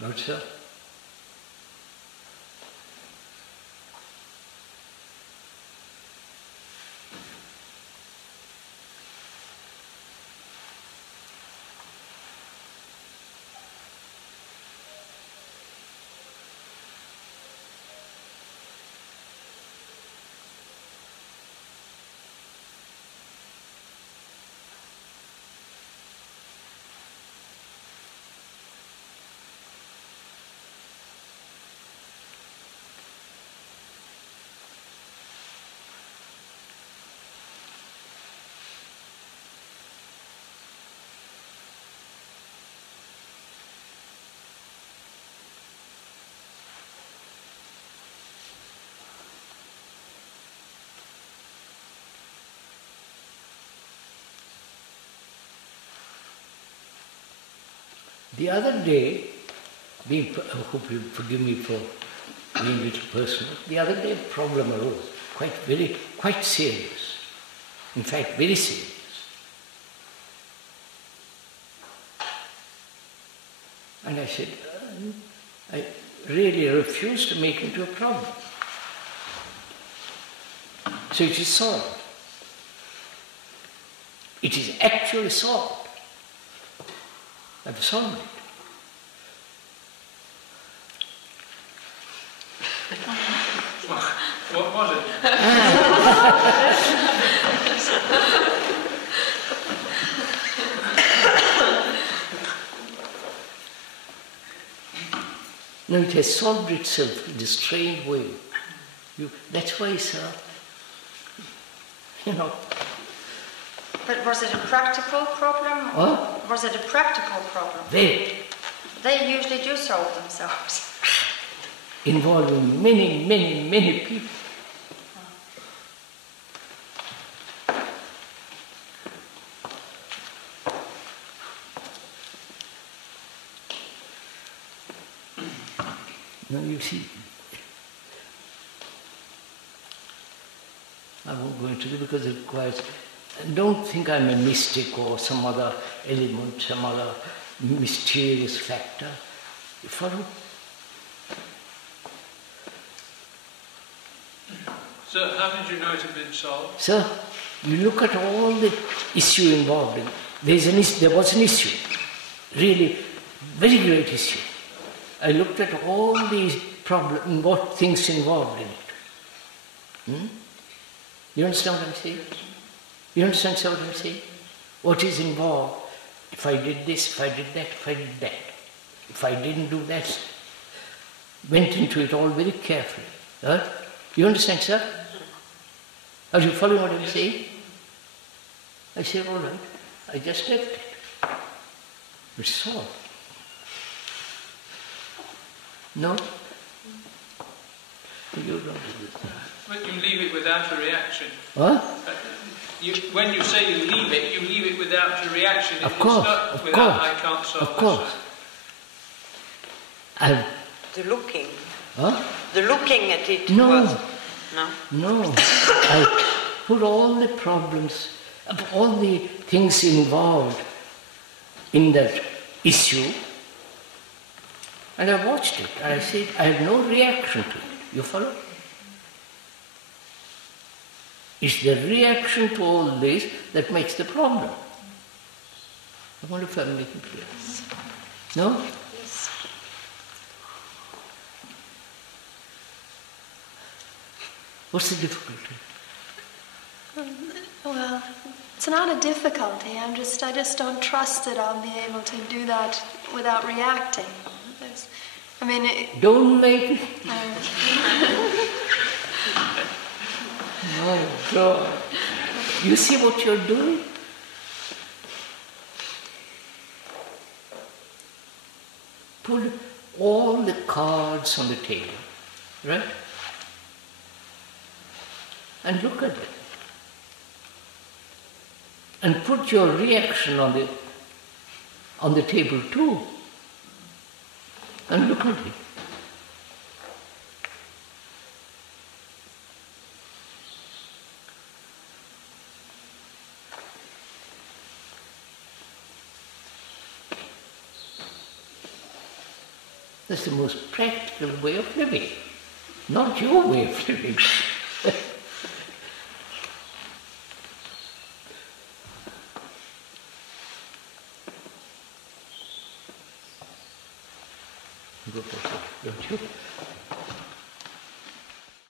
Not so. The other day, I hope you forgive me for being a little personal, the other day a problem arose, quite serious. In fact, very serious. And I said, I really refuse to make it into a problem. So it is solved. It is actually solved. I've solved it. What was it? No, it has solved itself in a strange way. That's why, sir, you know. But was it a practical problem? What? Was it a practical problem? They usually do solve themselves. Involving many, many, many people. Now you see, I won't go into it because it requires, don't think I'm a mystic or some other element, some other mysterious factor. You follow? So how did you know it had been solved? Sir, you look at all the issue involved in it. There was an issue, really very great issue. I looked at all these problems, what things involved in it. You understand what I'm saying? You understand what I'm saying? What is involved? If I did this, if I did that, if I did that. If I didn't do that, went into it all very carefully. Right? You understand, sir? Are you following what I'm saying? I say, all right, I just left it. It's solved. No? You don't do this. But you leave it without a reaction. What? When you say you leave it without a reaction. Of course, it's not without I can't solve of course. The looking. Huh? The looking at it No. was... No. I put all the problems, all the things involved in that issue, and I watched it. I said, I have no reaction to it. You follow? It's the reaction to all this that makes the problem. I wonder if I'm making clear. No? Yes. What's the difficulty? Well, it's not a difficulty. I just don't trust that I'll be able to do that without reacting. Don't make it. My God. You see what you're doing? Put all the cards on the table, right? And look at it. And put your reaction on the table too. And look at it. That's the most practical way of living, not your way of living. Go for it, don't you?